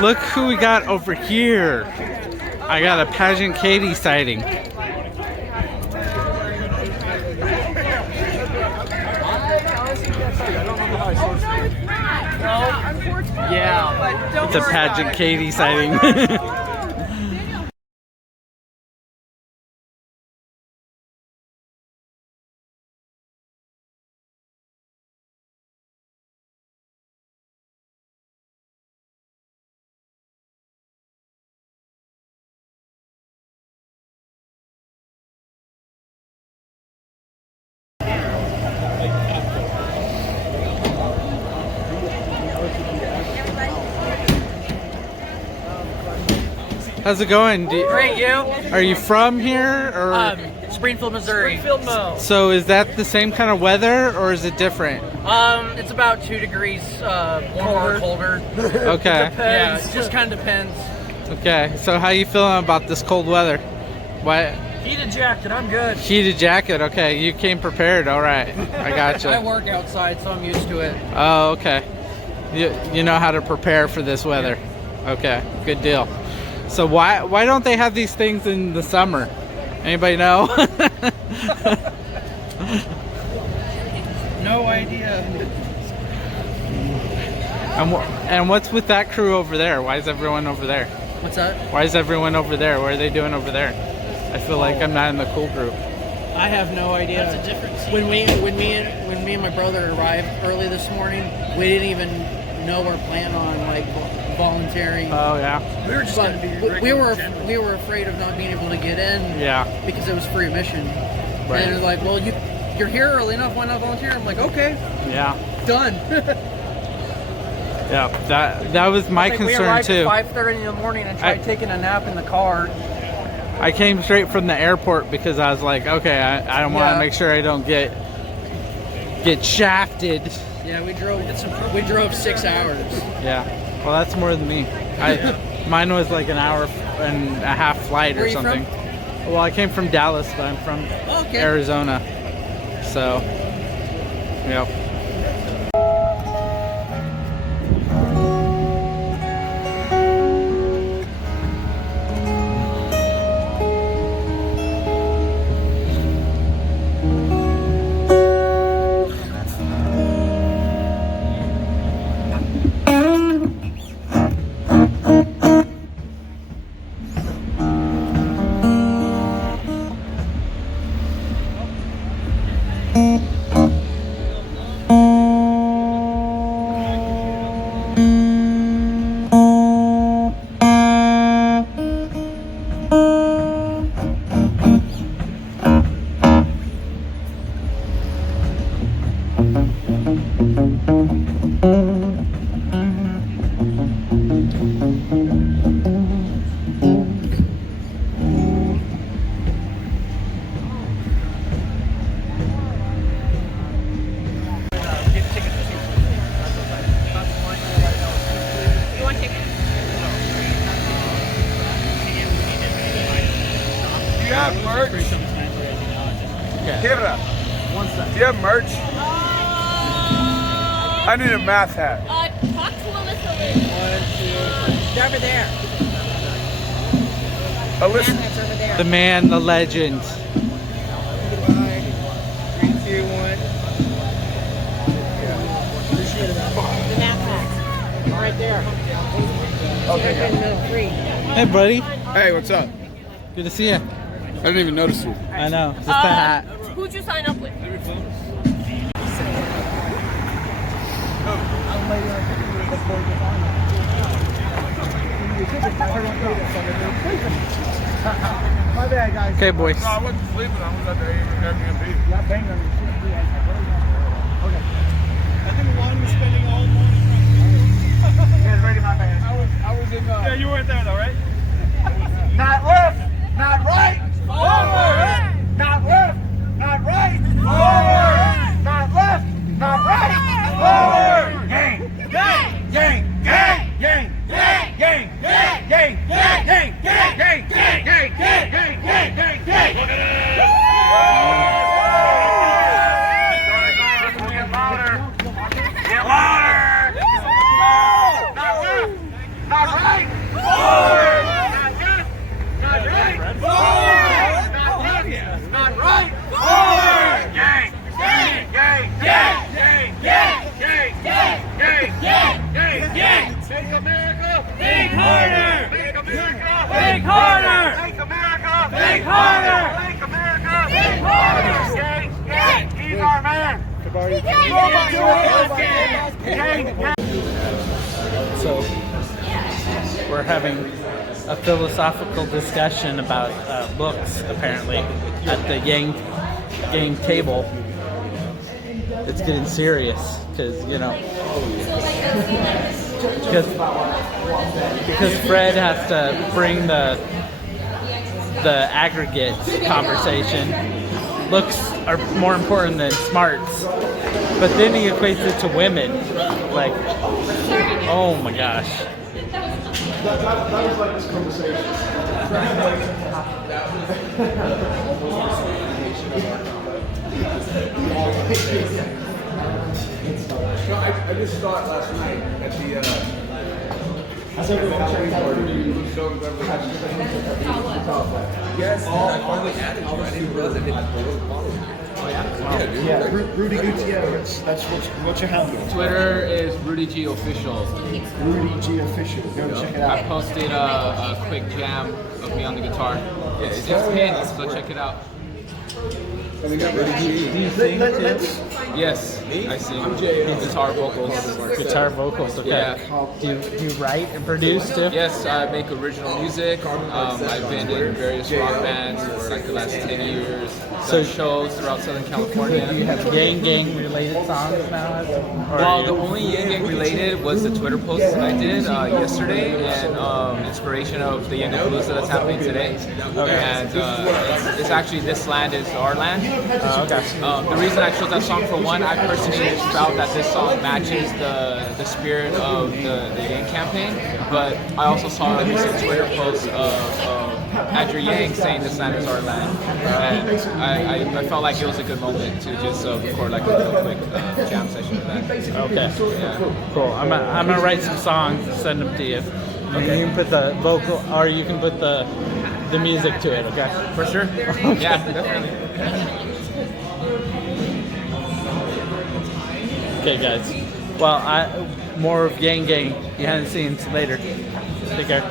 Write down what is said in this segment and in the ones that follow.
Look who we got over here. I got a Paget Kagy sighting. Yeah. It's a Paget Kagy sighting. How's it going? Great, you? Are you from here or? Springfield, Missouri. Springfield, Mo. So is that the same kind of weather or is it different? It's about 2 degrees warmer or colder. Okay. Yeah, it just kind of depends. Okay. So how you feeling about this cold weather? Why? Heated jacket, I'm good. Heated jacket. Okay, you came prepared. All right, I gotcha. I work outside, so I'm used to it. Oh, okay. You know how to prepare for this weather. Okay, good deal. So why don't they have these things in the summer? Anybody know? No idea. And what's with that crew over there? Why is everyone over there? What's that? Why is everyone over there? What are they doing over there? I feel like I'm not in the cool group. I have no idea. That's a different scene. When me and my brother arrived early this morning, we didn't even know our plan on like volunteering. Oh yeah. We were just going to be. We were afraid of not being able to get in. Yeah. Because it was free admission. Right. And it was like, well, you're here early enough. Why not volunteer? I'm like, okay. Yeah. Done. Yeah. That was my concern too. We arrived at 5:30 in the morning and tried taking a nap in the car. I came straight from the airport because I was like, okay, I don't want to make sure I don't get shafted. Yeah, we drove 6 hours. Yeah, well that's more than me. Mine was like an hour and a half flight or something. Where are you from? Well, I came from Dallas, but I'm from Arizona. So, yep. Do you have merch? I need a math hat. Talk to Alyssa. They're over there. Alyssa. That's over there. The man, the legend. 3, 2, 1. The knapsack. Right there. Okay. Hey, buddy. Hey, what's up? Good to see you. I didn't even notice you. I know. Just a hat. Who'd you sign up with? My bad, guys. Okay, Boyce. No, I wasn't sleeping. I was at the Airbnb. Yeah, bang on. Okay. I think Juan was spending all morning. You guys ready, my man? I was in. Yeah, you weren't there though, right? Not left, not right. Forward. Not left, not right. Forward. Not left, not right. Forward. Gang, gang, gang, gang, gang, gang, gang, gang, gang, gang, gang, gang, gang, gang, gang, gang, gang, gang, gang. Get louder. Get louder. Not left, not right. Think harder! Think America! Think harder! Think America! Think harder! Gang! He's our man! So we're having a philosophical discussion about books, apparently, at the Yang Gang table. It's getting serious because, you know, because Fred has to bring the aggregate conversation. Looks are more important than smarts, but then he equates it to women. Like, oh my gosh. That was like this conversation. I just saw it last night at the Yes, I finally added you. I didn't realize I didn't follow you. Oh yeah? Yeah, Rudy Gutierrez. That's what's your handle? Twitter is Rudy G Official. Rudy G Official. Go check it out. I posted a quick jam of me on the guitar. Yeah, it's pinned, so check it out. And we got Rudy G. Do you sing too? Yes, I sing. Guitar vocals. Guitar vocals, okay. Yeah. Do you write and produce too? Yes, I make original music. I've been in various rock bands for like the last 10 years. So shows throughout Southern California. Do you have Yang Gang related songs now? Well, the only Yang Gang related was the Twitter post that I did yesterday, and inspiration of the Yangapalooza that's happening today. And it's actually This Land Is Our Land. Okay. The reason I chose that song, for one, I personally felt that this song matches the spirit of the Yang campaign, but I also saw a recent Twitter post of Andrew Yang saying This Land Is Our Land, and I felt like it was a good moment to just record like a real quick jam session of that. Okay. Yeah. Cool. I'm gonna write some songs, send them to you. Okay. You can put the vocal, or you can put the music to it. Okay. For sure. Okay. Yeah, definitely. Okay, guys. Well, more of Yang Gang behind the scenes later. Take care.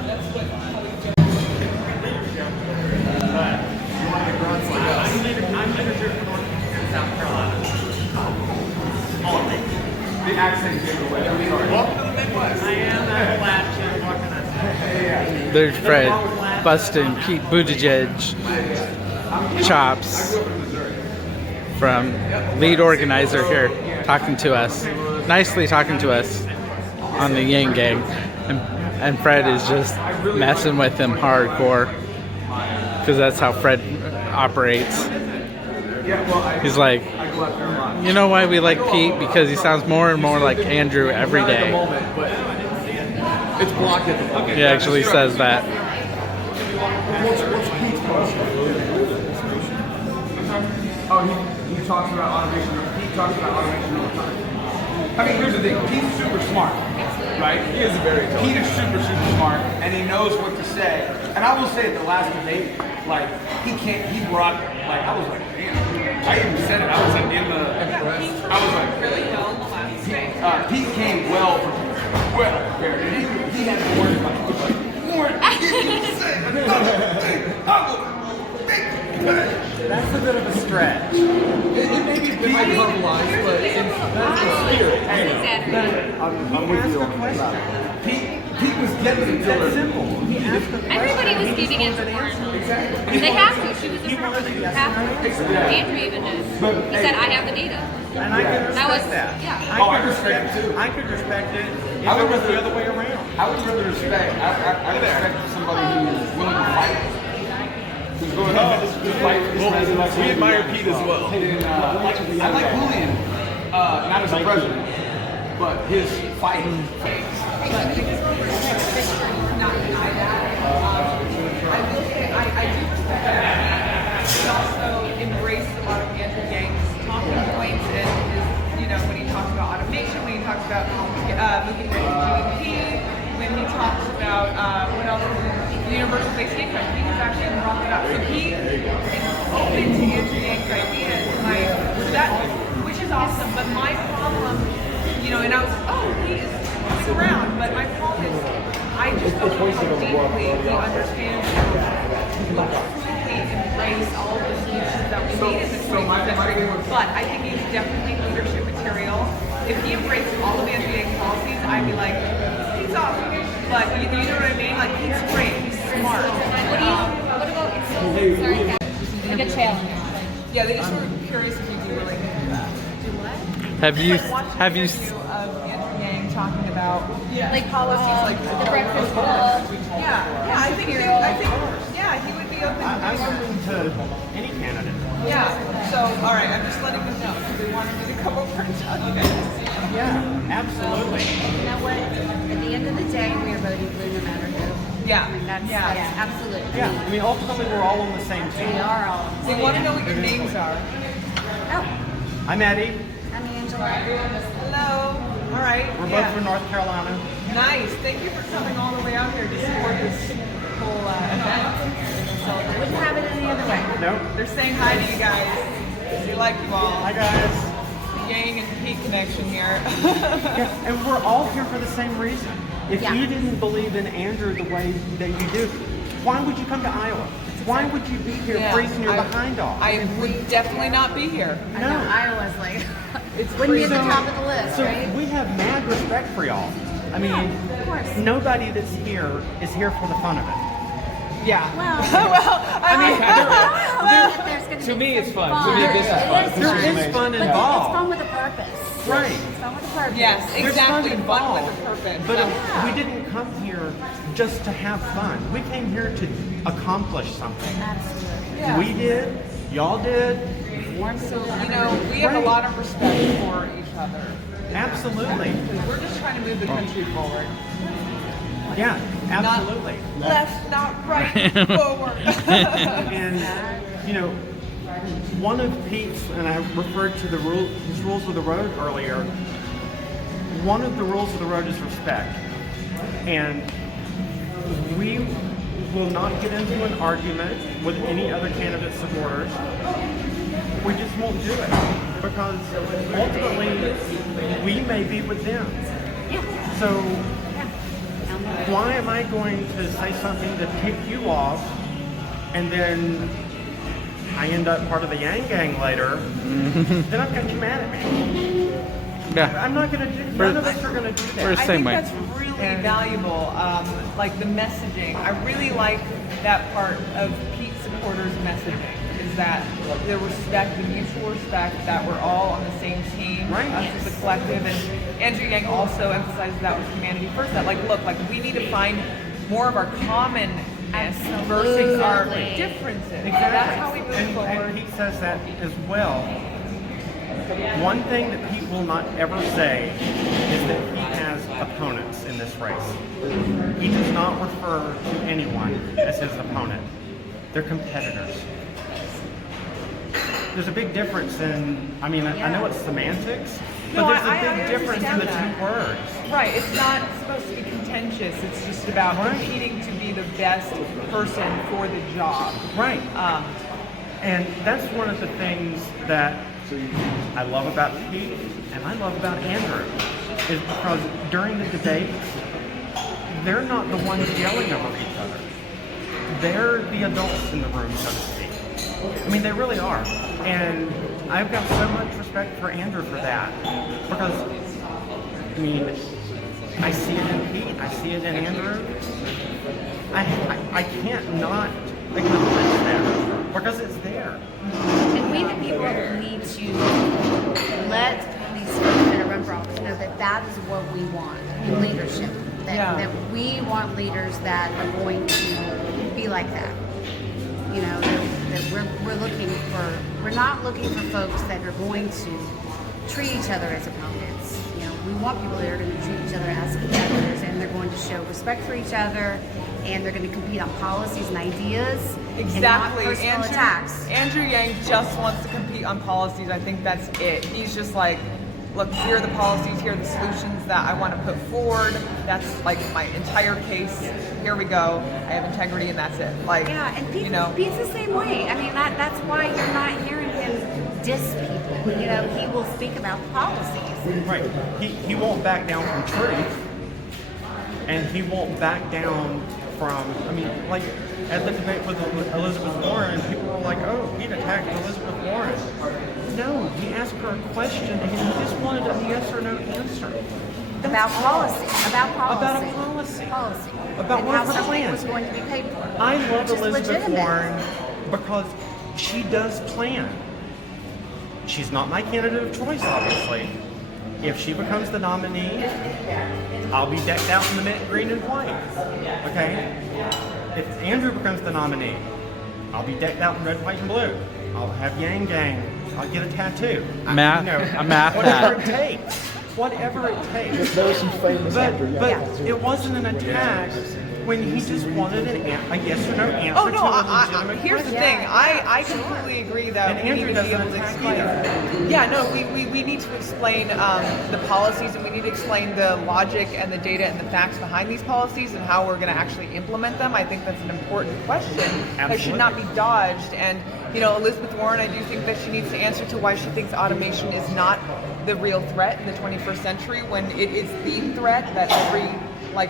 The accent gave away. Welcome to the Midwest. I am Appalachian. There's Fred busting Pete Buttigieg chops from lead organizer here, talking to us, nicely talking to us on the Yang Gang, and Fred is just messing with him hardcore because that's how Fred operates. He's like, you know why we like Pete? Because he sounds more and more like Andrew every day. It's blocked at the moment. He actually says that. What's Pete's post? Oh, he talks about automation. Pete talks about automation all the time. I mean, here's the thing. Pete's super smart, right? He is very intelligent. Pete is super smart, and he knows what to say. And I will say at the last debate, like, he brought, like, I was like, damn. I even said it. I was like, Pete came well prepared. And he had to worry about it. He was like, Warren, what did you say? That's a bit of a stretch. It may be verbalized, but that's the spirit. I'm with you on that. Pete was getting it delivered. Simple. Everybody was giving in support. Exactly. They have to. She was a person who have to. Andrew even did. He said, I have the data. And I can respect that. Yeah. Oh, I respect it too. I could respect it if I would it was rather- the other way around. I would rather respect. I respect somebody who's willing to fight. Who's going to fight for this presidency. We admire Pete as well. And, I like Julian, not as a president, but his fighting face. I will say I do respect that. He also embraced a lot of Andrew Yang's talking points and his, you know, when he talks about automation, when he talks about moving away from GDP, when he talks about what else? The universal basic income. He has actually brought that up. So he is open to Andrew Yang's ideas, which is awesome. But my problem, you know, and I was, he is coming around, but my problem is I just don't know how deeply he understands 21st century. But I think he's definitely leadership material. If he embraced all of Andrew Yang's policies, I'd be like, he's awesome. But you know what I mean? Like, he's great. He's smart. What about, sorry, like a challenge? Yeah, they just were curious if you do really do that. Do what? Have you Of Andrew Yang talking about Like policies like the breakfast club. yeah, I think he would be open to I'm doing that. open to any candidate. Yeah. So, all right, I'm just letting them know. They wanted me to come over and talk to you guys. Yeah, absolutely. You know what? At the end of the day, we are voting blue no matter who. Yeah. I mean, that's absolutely. Yeah, I mean, ultimately, we're all on the same We team. are all. They want to know what your names are. Oh, I'm Eddie. I'm Angela. Hello. All right. We're both from North Carolina. Nice. Thank you for coming all the way out here to support this whole event. Wouldn't have it any other way. Nope. They're saying hi to you guys. They like you all. Hi, guys. The Yang and Pete connection here. Yeah, and we're all here for the same reason. If Yeah. you didn't believe in Andrew the way that you do, why would you come to Iowa? Why would you be here Yeah, freezing your behind off? I would definitely not be here. I know. Iowa's like, It's wouldn't be at the freezing. top of the list, So right? we have mad respect for y'all. I mean, of course. nobody that's here is here for the fun of it. Yeah. Well, I mean, there's going To me, it's fun. fun. To me, this is fun. It is There fun. is fun But involved. it's fun with a purpose. Right. It's fun with a purpose. yes, There's exactly. fun Fun involved. with a purpose. But Yeah. we didn't come here just to have fun. We came here to accomplish something. Absolutely. Yeah. We did, y'all did, Warm soul. You know, we have a lot of respect for each other. absolutely. We're just trying to move the country forward. Yeah, absolutely. Not left, not right, forward. And, you know, one of Pete's, and I referred to his rules of the road earlier, one of the rules of the road is respect. And we will not get into an argument with any other candidate supporters. We just won't do it because ultimately we may be with them. So why am I going to say something to tick you off and then I end up part of the Yang Gang later? Then I've got you mad at me. Yeah. I'm not going to do. None of us are going to do We're that. the I same think way. that's really valuable. Like the messaging. I really like that part of Pete supporters' messaging. Is that the respect, the mutual respect that we're all on the same team, Right. us as a collective. And Andrew Yang also emphasizes that with humanity first. That like, look, like we need to find more of our commonness versus our differences. Exactly. That's how we move and forward. Pete says that as well. One thing that Pete will not ever say is that he has opponents in this race. He does not refer to anyone as his opponent. They're competitors. There's a big difference in, I mean, I know it's semantics, but No, there's a I big difference in understand the that. two words. Right, it's not supposed to be contentious. It's just about Right. competing to be the best person for the job. Right. Um, And that's one of the things that I love about Pete and I love about Andrew is because during the debates, they're not the ones yelling over each other. They're the adults in the room, so to speak. I mean, they really are. And I've got so much respect for Andrew for that because, I mean, I see it in Pete, I see it in Andrew. I can't not acknowledge that because it's there. And we, the people, need to let these folks that are run for office know that that is what we want in leadership. That we want leaders that are going to be like that. You know, that we're looking for, we're not looking for folks that are going to treat each other as opponents. You know, we want people that are going to treat each other as competitors and they're going to show respect for each other and they're going to compete on policies and ideas and not exactly. personal attacks. Andrew Yang just wants to compete on policies. I think that's it. He's just like, look, here are the policies, here are the solutions that I want to put forward. That's like my entire case. Here we go. I have integrity and that's it. Like, Yeah, and Pete's, you know, Pete's the same way. I mean, that's why you're not hearing him diss people. You know, he will speak about the policies. Right. He won't back down from truth, and he won't back down from. I mean, like at the debate with Elizabeth Warren, people were like, oh, he attacked Elizabeth Warren. No, he asked her a question and he just wanted a yes or no answer. About policy. About policy. About a policy. Policy. About and what how her something plan was going to be paid for. I love which is Elizabeth legitimate. Warren because she does plan. She's not my candidate of choice, obviously. If she becomes the nominee, I'll be decked out in the mint, green, and white. Okay? If Andrew becomes the nominee, I'll be decked out in red, white, and blue. I'll have Yang Gang. I'll get a tattoo. A math whatever hat. it takes. Whatever it takes. Those who famous Andrew But Yang. it wasn't an attack when he just wanted a yes or no answer Oh no! to a legitimate Here's the question. thing. I completely agree that And we need Andrew to be doesn't able to attack explain. either. Yeah, no, we need to explain the policies, and we need to explain the logic and the data and the facts behind these policies and how we're going to actually implement them. I think that's an important question that should not be dodged. And Elizabeth Warren, I do think that she needs to answer to why she thinks automation is not the real threat in the 21st century when it is the threat that every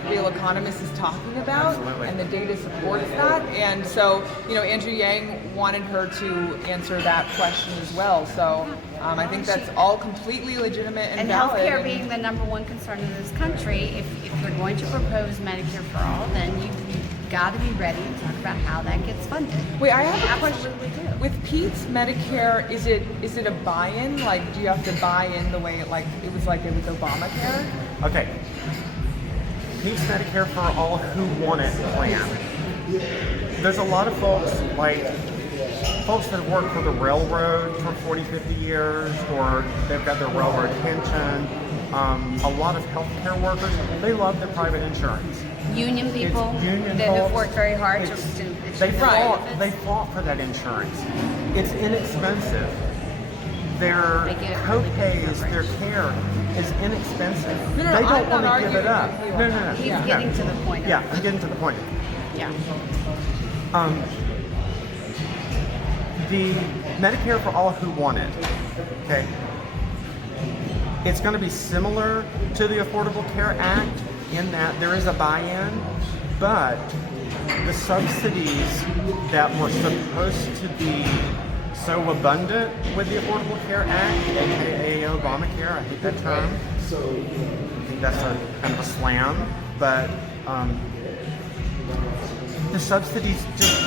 real economist is talking about. Absolutely. And the data supports that. And so, Andrew Yang wanted her to answer that question as well. So I think that's all completely legitimate and valid. Healthcare being the number one concern in this country, if you're going to propose Medicare for all, then you've got to be ready to talk about how that gets funded. Wait, I have a question. Absolutely do. With Pete's Medicare, is it a buy-in? Like, do you have to buy in the way it was with Obamacare? Okay. Pete's Medicare for All Who Want It plan. There's a lot of folks that have worked for the railroad for 40, 50 years, or they've got their railroad pension. A lot of healthcare workers, they love their private insurance. Union people union that have folks. worked very hard to It's- achieve They those fought benefits. for that insurance. It's inexpensive. Their They get really good co-pays, their coverage. care is inexpensive. No, They I'm don't not want to give it arguing up. with you No, on no, no. He's no. getting to the point of Yeah, it. I'm getting to the point. Yeah. The Medicare for All Who Want It, okay? It's going to be similar to the Affordable Care Act in that there is a buy-in, but the subsidies that were supposed to be so abundant with the Affordable Care Act, aka Obamacare, I hate that term. I think that's a kind of a slam, but the subsidies just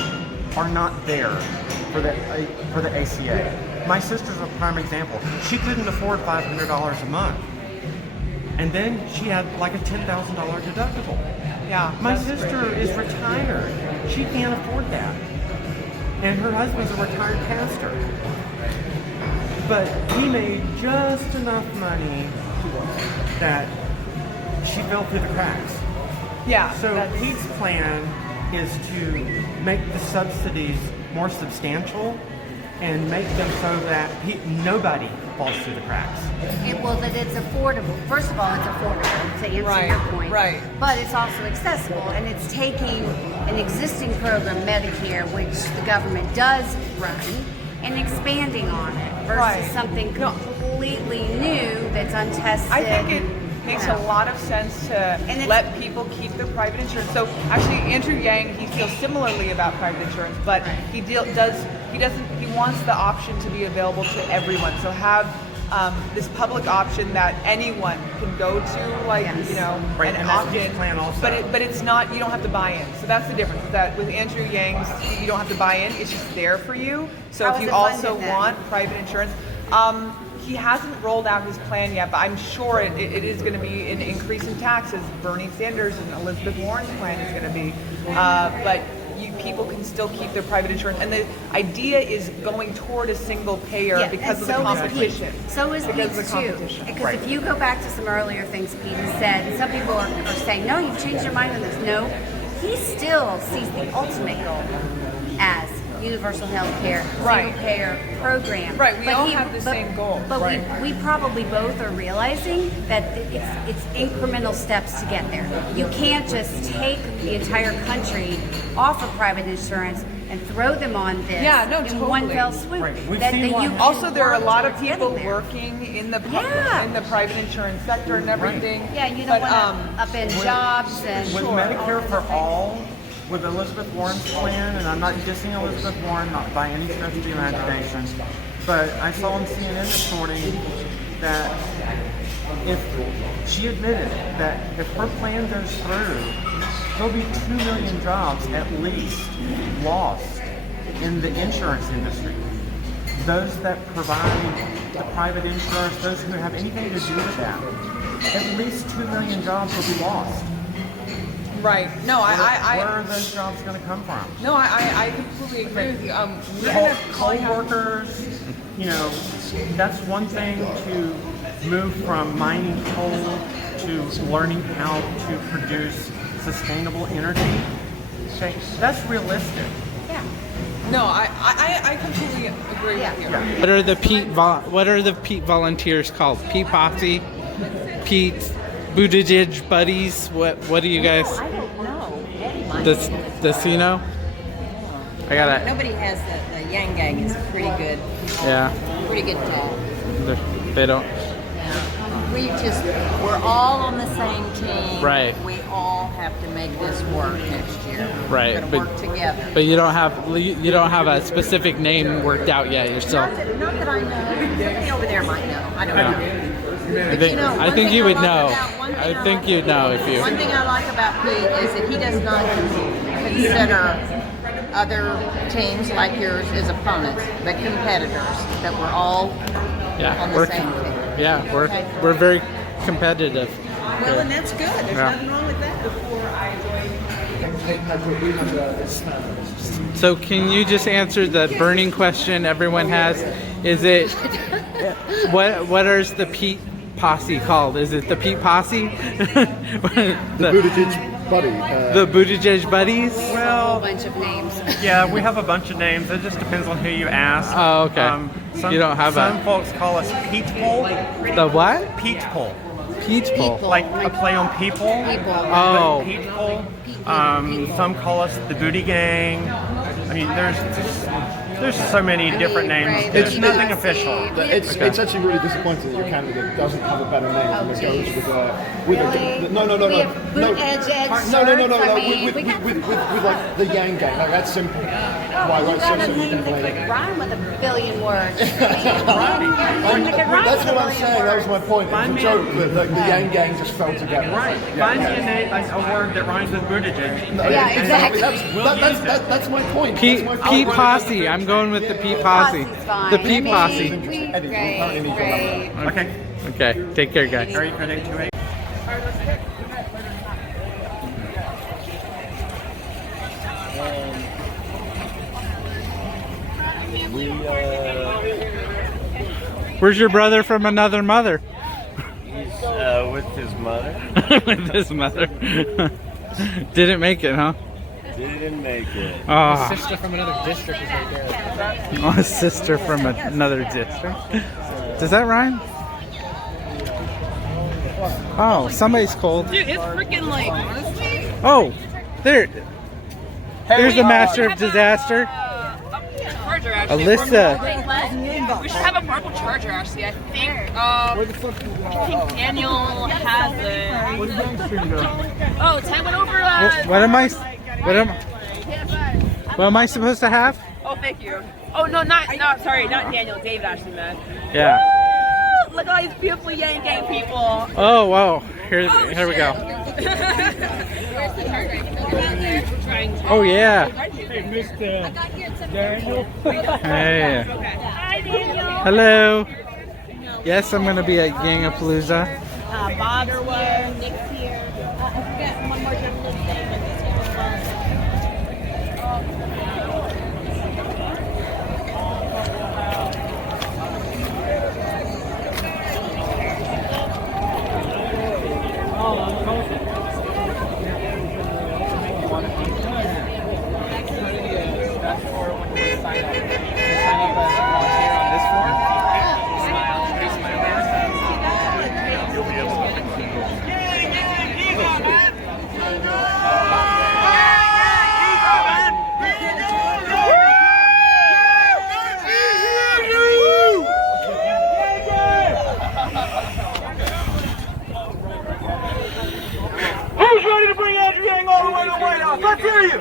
are not there for the ACA. My sister's a prime example. She couldn't afford $500 a month, and then she had like a $10,000 deductible. Yeah. My that's sister great. is retired. She can't afford that. And her husband's a retired pastor. But he made just enough money that she fell through the cracks. Yeah. So that's- Pete's plan is to make the subsidies more substantial and make them so that nobody falls through the cracks. That it's affordable. First of all, it's affordable, to answer Right, your point. right. But it's also accessible, and it's taking an existing program, Medicare, which the government does run, and expanding on it versus Right. something No. completely new that's untested. I think it makes a lot of sense to it's- let people keep their private insurance. So actually, Andrew Yang, he feels similarly about private insurance, but he wants the option to be available to everyone. So have this public option that anyone can go to, Right, and and that's opt his in. plan also. But it's not. You don't have to buy in. So that's the difference. Is that with Andrew Yang's, you don't have to buy in. It's just there for you. So How if is you it also funded then? want private insurance. He hasn't rolled out his plan yet, but I'm sure it is going to be an increase in taxes. Bernie Sanders and Elizabeth Warren's plan is going to be. But people can still keep their private insurance. And the idea is going toward a single payer Yeah, because and of the so is competition. Pete. So is Because of Pete's the too. competition. Because Right. if you go back to some earlier things Pete has said, and some people are saying, no, you've changed your mind on this. No, he still sees the ultimate goal as universal health care, Right. single payer program. Right, we all have the same goal. But Right. we probably both are realizing that it's incremental steps to get there. You can't just take the entire country off of private insurance and throw them on this Yeah, no, in one totally. fell swoop. Right. We've That seen you one- can Also, there are a work lot of towards people getting there. working in the Yeah. in the private insurance sector and everything. Yeah, you don't But, want to upend jobs and With Medicare for All, with Elizabeth Warren's plan, and I'm not dissing Elizabeth Warren, not by any stretch of the imagination, but I saw on CNN this morning that if she admitted that if her plan goes through, there'll be 2 million jobs at least lost in the insurance industry. Those that provide the private insurance, those who have anything to do with that, at least 2 million jobs will be lost. Right. No, Where are those jobs going to come from? No, I completely agree with you. We're gonna Coal workers, you know, that's one thing to move from mining coal to learning how to produce sustainable energy. Okay, that's realistic. No, I completely agree with you. What are the Pete volunteers called? Pete Posse, Pete Buttigieg buddies. What do you guys? I don't know. Does he know? I gotta. Nobody has the Yang Gang is pretty good. Yeah. Pretty good talk. They don't. We're all on the same team. Right. We all have to make this work next year. Right. We're gonna work together. But you don't have a specific name worked out yet yourself. Not that I know. Somebody over there might know. I don't know. I think you would know. I think you'd know if you. One thing I like about Pete is that he does not consider other teams like yours as opponents, but competitors. That we're all on the same team. Yeah, we're very competitive. Well, and that's good. There's nothing wrong with that. So can you just answer the burning question everyone has? Is it what is the Pete Posse called? Is it the Pete Posse? the Buttigieg buddy. The Buttigieg buddies? Well, A bunch of names. yeah, we have a bunch of names. It just depends on who you ask. Oh, okay. You don't have some a. folks call us Pete Pole. The what? Pete Pole. Peach Pole. Like a play on people. Oh. Pete Pole. Some call us the Booty Gang. I mean, there's so many different names. It's nothing official. It's actually really disappointing that your candidate doesn't have a better name and it goes with a no with like the Yang Gang. Like that's simple. Why so simple? Rhyme with a billion words. That's what I'm saying. That was my point. It's a joke that the Yang Gang just fell together. Right. Find me a word that rhymes with Buttigieg. Yeah, exactly. That's my point. Pete Posse. I'm going with the Pete Posse. The Pete Posse. Great. Okay. Okay. Take care, guys. Are you connected to it? Where's your brother from another mother? He's with his mother. With his mother. Didn't make it, huh? Didn't make it. Oh. Sister from another district is right there. Oh, a sister from another district. Does that rhyme? Oh, somebody's cold. Dude, it's freaking like, honestly. Oh, there. Here's the master of disaster. Charger, actually. Alyssa. We should have a purple charger, actually. I think Daniel has it. Oh, Ty went over. What am I supposed to have? Oh, thank you. Oh no, sorry, not Daniel. David actually meant. Yeah. Woo! Look at all these beautiful Yang Gang people. Oh, wow. Here we go. Where's the charger? Oh, yeah. Hey, Mr. Daniel. Hey. Hi, Daniel. Hello. Yes, I'm going to be at Yangapalooza. Bob's here. Nick's here. I forget one more gentleman's name, but this one was Who's ready to bring Andrew Yang all the way to the White House? Let's hear you.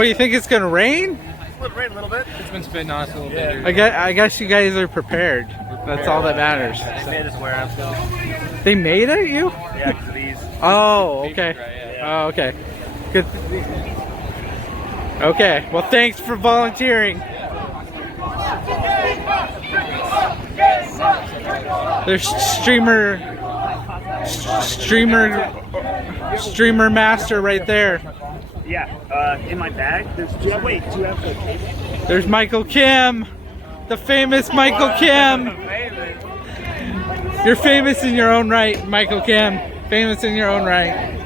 What do you think? It's gonna rain? It's rain a little bit. It's been spitting on us a little bit. I guess you guys are prepared. That's all that matters. They made us wear them still. They made it, you? Yeah, because of these. Oh, okay. Oh, okay. Good. Okay. Well, thanks for volunteering. There's streamer master right there. Yeah, in my bag. Do you have the cable? There's Michael Kim, the famous Michael Kim. You're famous in your own right, Michael Kim. Famous in your own right.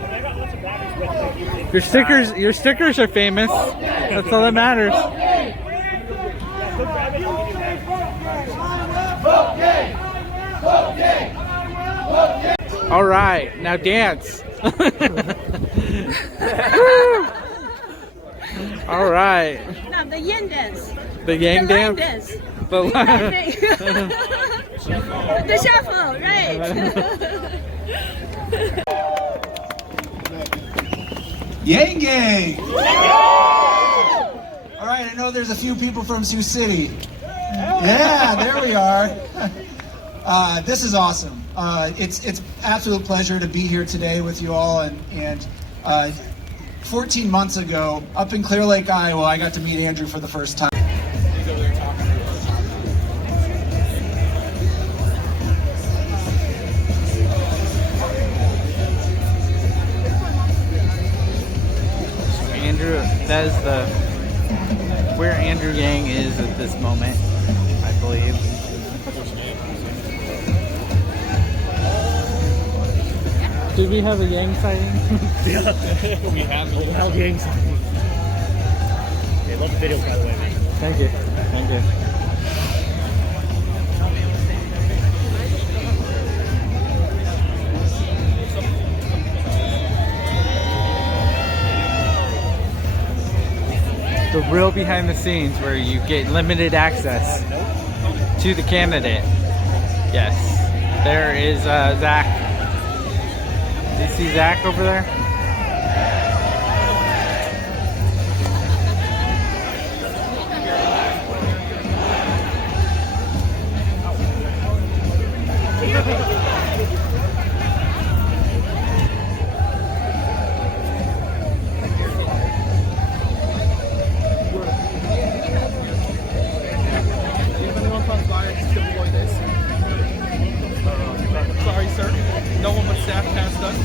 Your stickers are famous. That's all that matters. All right, now dance. All right. Now the Yang dance. The Yang the dance? Line dance. The line. The shuffle, right. Yang Gang! All right, I know there's a few people from Sioux City. Yeah, there we are. This is awesome. It's absolute pleasure to be here today with you all. And 14 months ago, up in Clear Lake, Iowa, I got to meet Andrew for the first time. Andrew, that is where Andrew Yang is at this moment, I believe. Did we have a Yang sighting? Yeah, we have a little Yang sighting. Yeah, love the videos, by the way. Thank you. Thank you. The real behind the scenes where you get limited access to the candidate. Yes. There is Zach. Do you see Zach over there? Sorry, sir. No one but staff passed us.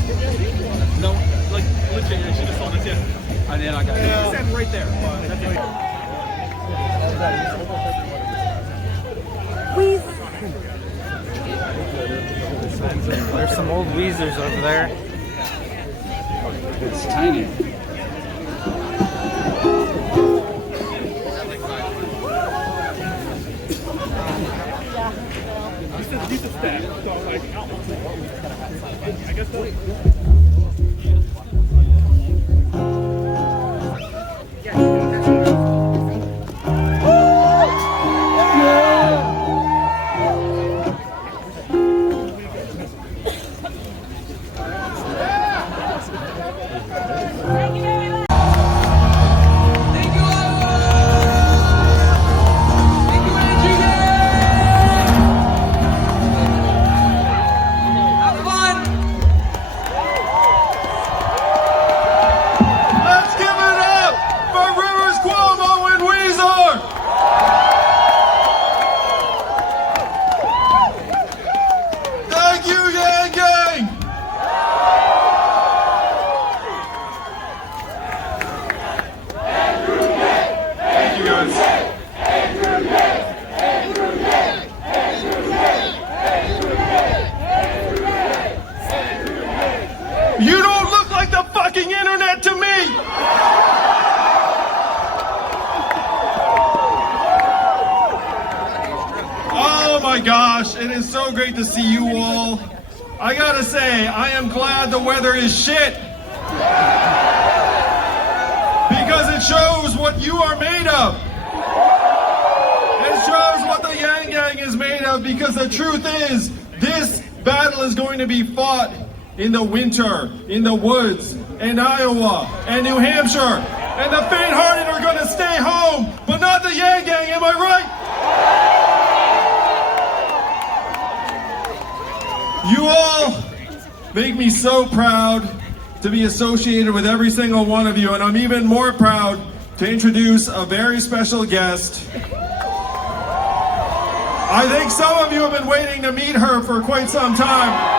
No, like legit, you should have told us, yeah. And then I got it. Stand right there. There's some old Weezers over there. It's tiny. These are staff, so I'm like, I guess so. You don't look like the fucking internet to me! Oh my gosh, it is so great to see you all. I gotta say, I am glad the weather is shit. Because it shows what you are made of. It shows what the Yang Gang is made of, because the truth is, this battle is going to be fought in the winter, in the woods, in Iowa, and New Hampshire, And the faint-hearted are going to stay home, but not the Yang Gang, am I right? You all make me so proud to be associated with every single one of you, and I'm even more proud to introduce a very special guest. I think some of you have been waiting to meet her for quite some time.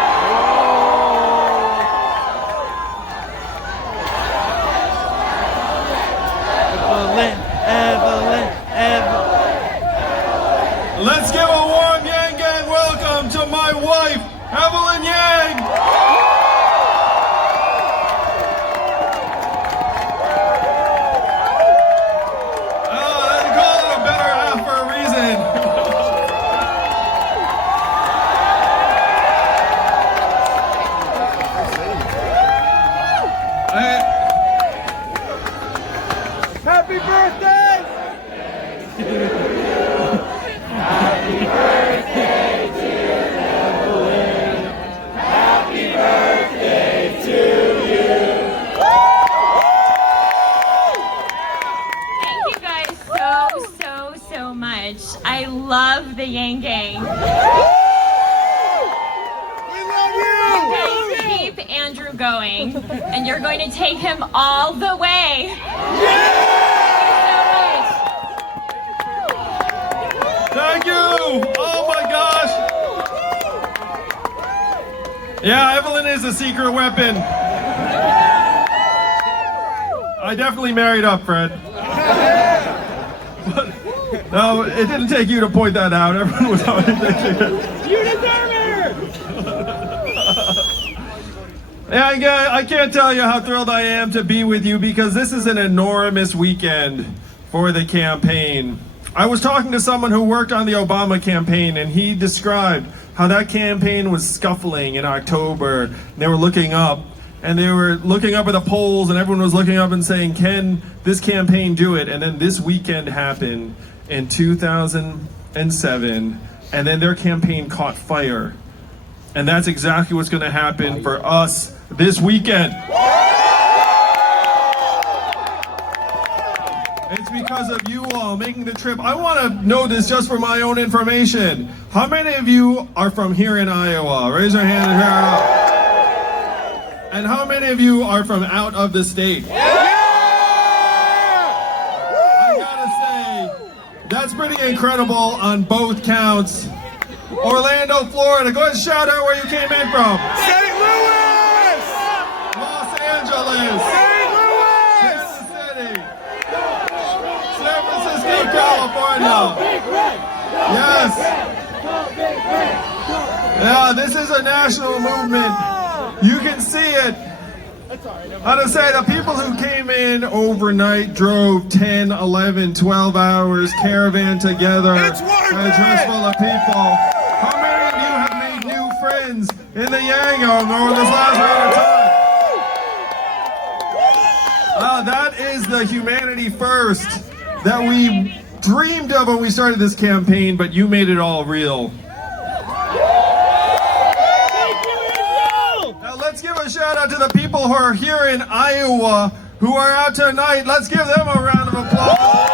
Evelyn. Let's give a warm Yang Gang welcome to my wife, Evelyn Yang. Happy birthday! Happy birthday to Evelyn. Happy birthday to you. Thank you guys so much. I love the Yang Gang. Keep Andrew going, and you're going to take him all the way. Thank you! Oh my gosh! Yeah, Evelyn is a secret weapon. I definitely married up, Fred. But, no, it didn't take you to point that out. Everyone was already thinking it. You deserve it! Yeah, I can't tell you how thrilled I am to be with you because this is an enormous weekend for the campaign. I was talking to someone who worked on the Obama campaign, and he described how that campaign was scuffling in October. They were looking up, and they were looking up at the polls, and everyone was looking up and saying, can this campaign do it? And then this weekend happened in 2007, and then their campaign caught fire. And that's exactly what's going to happen for us this weekend. It's because of you all making the trip. I want to know this just for my own information. How many of you are from here in Iowa? Raise your hand and hear it up. And how many of you are from out of the state? I gotta say, that's pretty incredible on both counts. Orlando, Florida. Go ahead and shout out where you came in from. St. Louis! Los Angeles. Kansas City. San Francisco, California. Yes. Yeah, this is a national movement. You can see it. How to say, the people who came in overnight drove 10, 11, 12 hours, caravan together, a dress full of people. How many of you have made new friends in the Yang Gang over this last round of time? That is the humanity first that we dreamed of when we started this campaign, but you made it all real. Now let's give a shout out to the people who are here in Iowa who are out tonight. Let's give them a round of applause.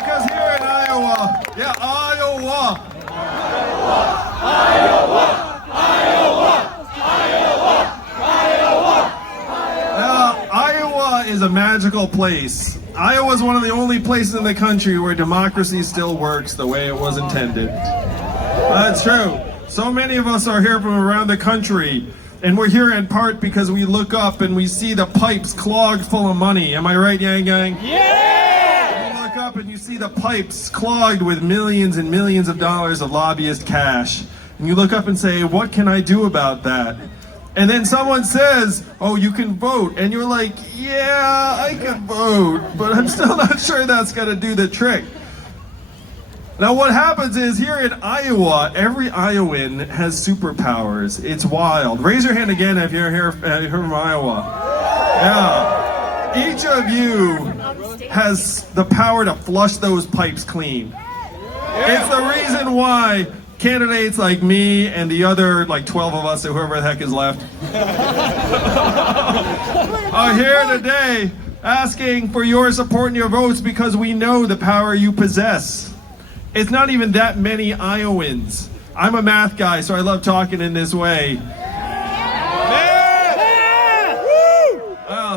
Because here in Iowa, yeah, Iowa. Iowa is a magical place. Iowa is one of the only places in the country where democracy still works the way it was intended. That's true. So many of us are here from around the country, and we're here in part because we look up and we see the pipes clogged full of money. Am I right, Yang Gang? Yeah! You look up and you see the pipes clogged with millions and millions of dollars of lobbyist cash. And you look up and say, what can I do about that? And then someone says, oh, you can vote. And you're like, yeah, I can vote, but I'm still not sure that's going to do the trick. Now what happens is here in Iowa, every Iowan has superpowers. It's wild. Raise your hand again if you're here from Iowa. Yeah. Each of you has the power to flush those pipes clean. It's the reason why candidates like me and the other like 12 of us or whoever the heck is left are here today asking for your support and your votes because we know the power you possess. It's not even that many Iowans. I'm a math guy, so I love talking in this way.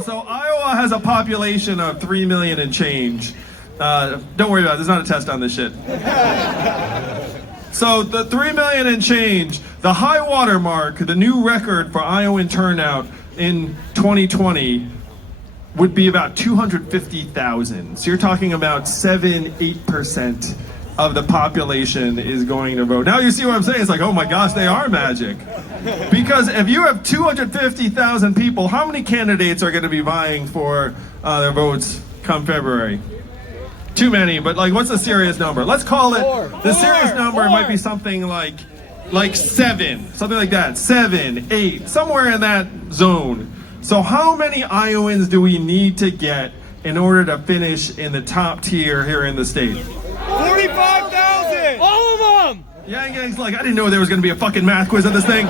So Iowa has a population of 3 million and change. Don't worry about it, there's not a test on this shit. So the 3 million and change, the high water mark, the new record for Iowan turnout in 2020 would be about 250,000. So you're talking about 7-8% of the population is going to vote. Now you see what I'm saying? It's like, oh my gosh, they are magic. Because if you have 250,000 people, how many candidates are going to be vying for their votes come February? Too many, but like, what's the serious number? Let's call it, the serious number might be something like 7, something like that, 7, 8, somewhere in that zone. So how many Iowans do we need to get in order to finish in the top tier here in the state? 45,000! All of them! Yang Gang's like, I didn't know there was going to be a fucking math quiz on this thing.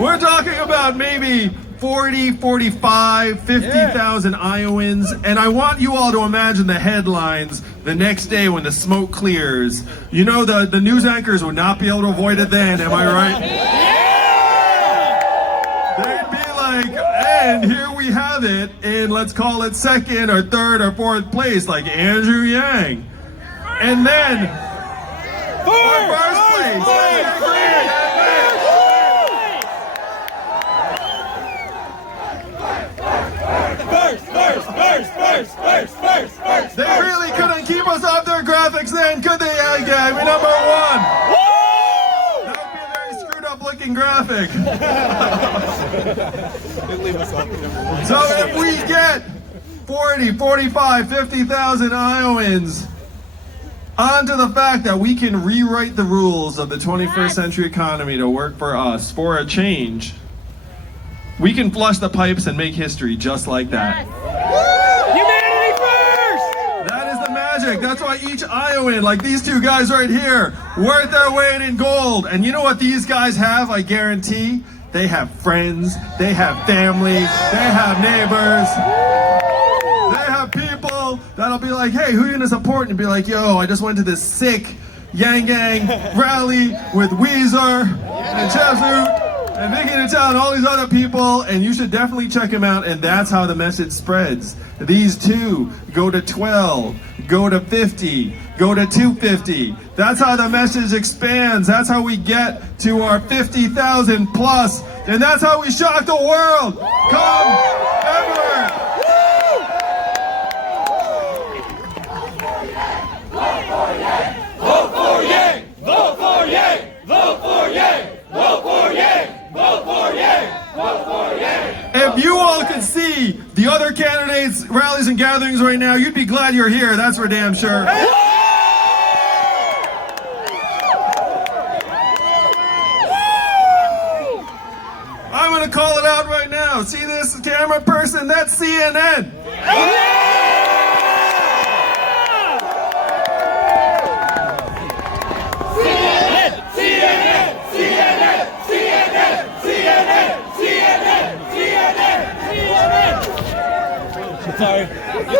We're talking about maybe 40, 45, 50,000 Iowans, and I want you all to imagine the headlines the next day when the smoke clears. You know, the news anchors would not be able to avoid it then, am I right? They'd be like, and here we have it in, let's call it second or third or fourth place, like Andrew Yang. And then, first place. First. They really couldn't keep us off their graphics then, could they, Yang Gang? We're number 1. That would be a very screwed up looking graphic. So if we get 40, 45, 50,000 Iowans onto the fact that we can rewrite the rules of the 21st century economy to work for us, for a change, we can flush the pipes and make history just like that. Humanity first! That is the magic. That's why each Iowan, like these two guys right here, worth their weight in gold. And you know what these guys have, I guarantee? They have friends, they have family, they have neighbors. They have people that'll be like, hey, who are you gonna support? And be like, yo, I just went to this sick Yang Gang rally with Weezer and Chazoo and Vicky Natal and all these other people, and you should definitely check them out, and that's how the message spreads. These two go to 12, go to 50, go to 250. That's how the message expands. That's how we get to our 50,000 plus, and that's how we shock the world. Come, February. Vote for Yang! Vote for Yang! Vote for Yang! Vote for Yang! Vote for Yang! Vote for Yang! If you all could see the other candidates' rallies and gatherings right now, you'd be glad you're here, that's for damn sure. I'm gonna call it out right now. See this camera person? That's CNN. Sorry.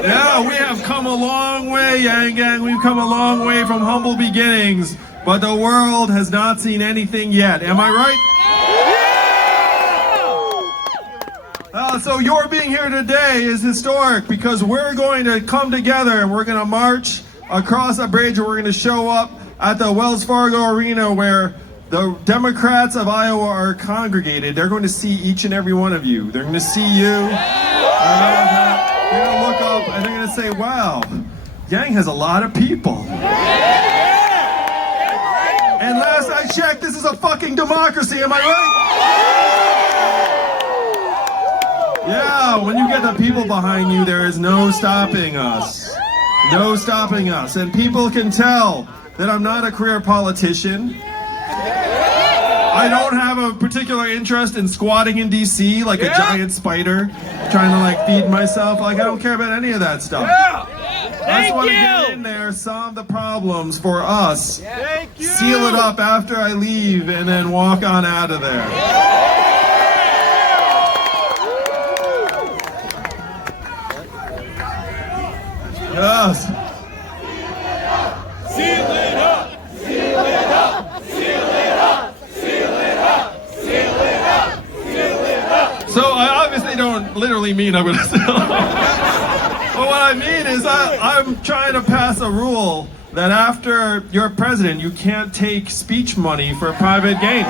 Yeah, we have come a long way, Yang Gang. We've come a long way from humble beginnings, but the world has not seen anything yet. Am I right? So your being here today is historic because we're going to come together and we're going to march across a bridge and we're going to show up at the Wells Fargo Arena where the Democrats of Iowa are congregated. They're going to see each and every one of you. They're going to see you. They're going to look up and they're going to say, wow, Yang has a lot of people. And last I checked, this is a fucking democracy, am I right? Yeah, when you get the people behind you, there is no stopping us. No stopping us. And people can tell that I'm not a career politician. I don't have a particular interest in squatting in DC like a giant spider, trying to like feed myself. Like I don't care about any of that stuff. I just want to get in there, solve the problems for us, seal it up after I leave, and then walk on out of there. Yes. Seal it up! Seal it up! Seal it up! Seal it up! Seal it up! Seal it up! So I obviously don't literally mean I'm going to seal it up. But what I mean is I'm trying to pass a rule that after you're president, you can't take speech money for private gain.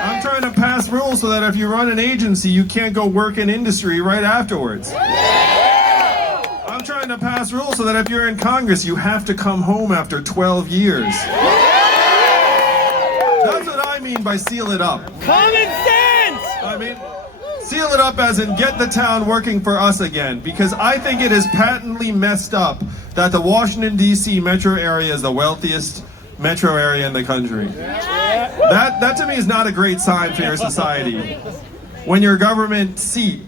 I'm trying to pass rules so that if you run an agency, you can't go work in industry right afterwards. I'm trying to pass rules so that if you're in Congress, you have to come home after 12 years. That's what I mean by seal it up. Common sense! I mean, seal it up as in get the town working for us again, because I think it is patently messed up that the Washington, D.C. metro area is the wealthiest metro area in the country. That to me is not a great sign for your society. When your government seat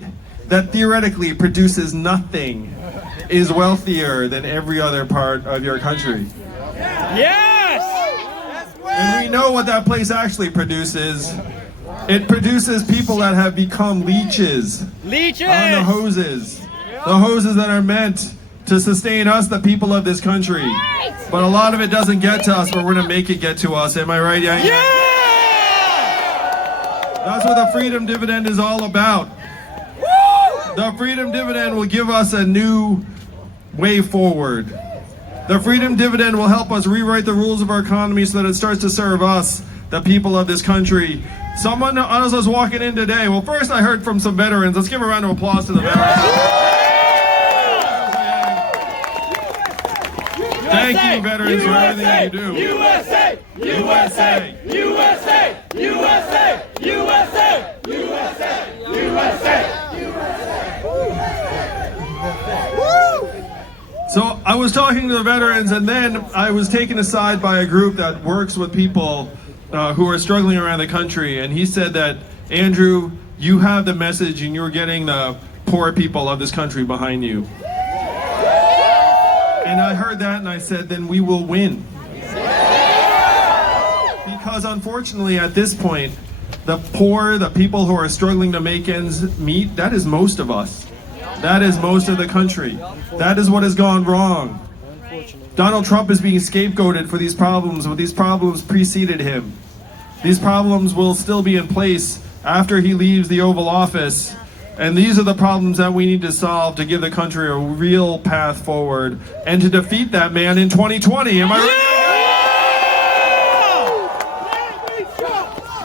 that theoretically produces nothing is wealthier than every other part of your country. Yes! And we know what that place actually produces. It produces people that have become leeches. Leeches! On the hoses. The hoses that are meant to sustain us, the people of this country. But a lot of it doesn't get to us, but we're going to make it get to us. Am I right, Yang? Yeah! That's what the freedom dividend is all about. The freedom dividend will give us a new way forward. The freedom dividend will help us rewrite the rules of our economy so that it starts to serve us, the people of this country. Someone else was walking in today. Well, first I heard from some veterans. Let's give a round of applause to the veterans. Thank you, veterans, for everything that you do. USA! USA! USA! USA! USA! USA! USA! So I was talking to the veterans, and then I was taken aside by a group that works with people who are struggling around the country, and he said that, Andrew, you have the message and you're getting the poor people of this country behind you. And I heard that and I said, then we will win. Because unfortunately at this point, the poor, the people who are struggling to make ends meet, that is most of us. That is most of the country. That is what has gone wrong. Donald Trump is being scapegoated for these problems, but these problems preceded him. These problems will still be in place after he leaves the Oval Office. And these are the problems that we need to solve to give the country a real path forward and to defeat that man in 2020. Am I right?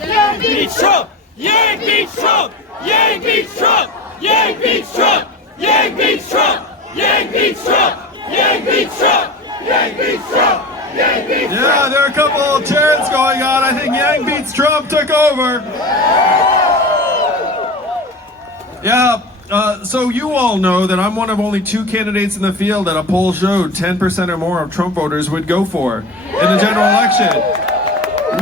Yang beats Trump! Yang beats Trump! Yang beats Trump! Yang beats Trump! Yang beats Trump! Yang beats Trump! Yang beats Trump! Yang beats Trump! Yang beats Trump! Yeah, there are a couple of chants going on. I think Yang beats Trump took over. Yeah, so you all know that I'm one of only 2 candidates in the field that a poll showed 10% or more of Trump voters would go for in the general election.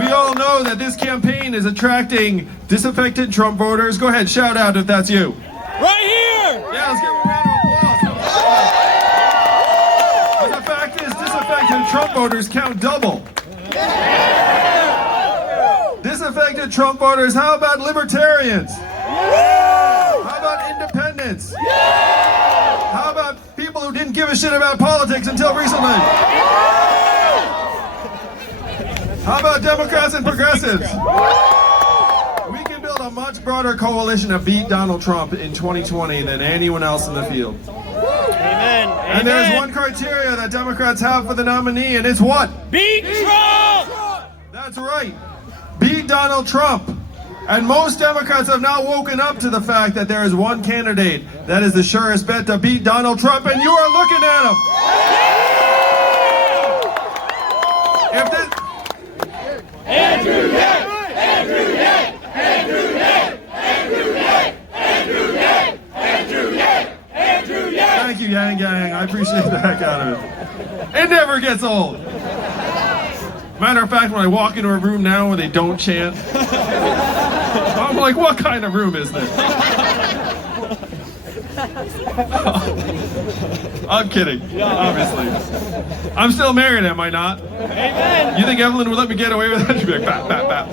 We all know that this campaign is attracting disaffected Trump voters. Go ahead, shout out if that's you. Right here! Yeah, let's give a round of applause. But the fact is, disaffected Trump voters count double. Disaffected Trump voters, how about libertarians? How about independents? How about people who didn't give a shit about politics until recently? How about Democrats and progressives? We can build a much broader coalition to beat Donald Trump in 2020 than anyone else in the field. Amen. And there's one criteria that Democrats have for the nominee, and it's what? Beat Trump! That's right. Beat Donald Trump. And most Democrats have now woken up to the fact that there is one candidate that is the surest bet to beat Donald Trump, and you are looking at him. If this... Andrew Yang! Andrew Yang! Andrew Yang! Andrew Yang! Andrew Yang! Andrew Yang! Andrew Yang! Thank you, Yang Gang. I appreciate the heck out of it. It never gets old. Matter of fact, when I walk into a room now where they don't chant, I'm like, what kind of room is this? I'm kidding, obviously. I'm still married, am I not? Amen. You think Evelyn would let me get away with that? She'd be like, bap, bap, bap.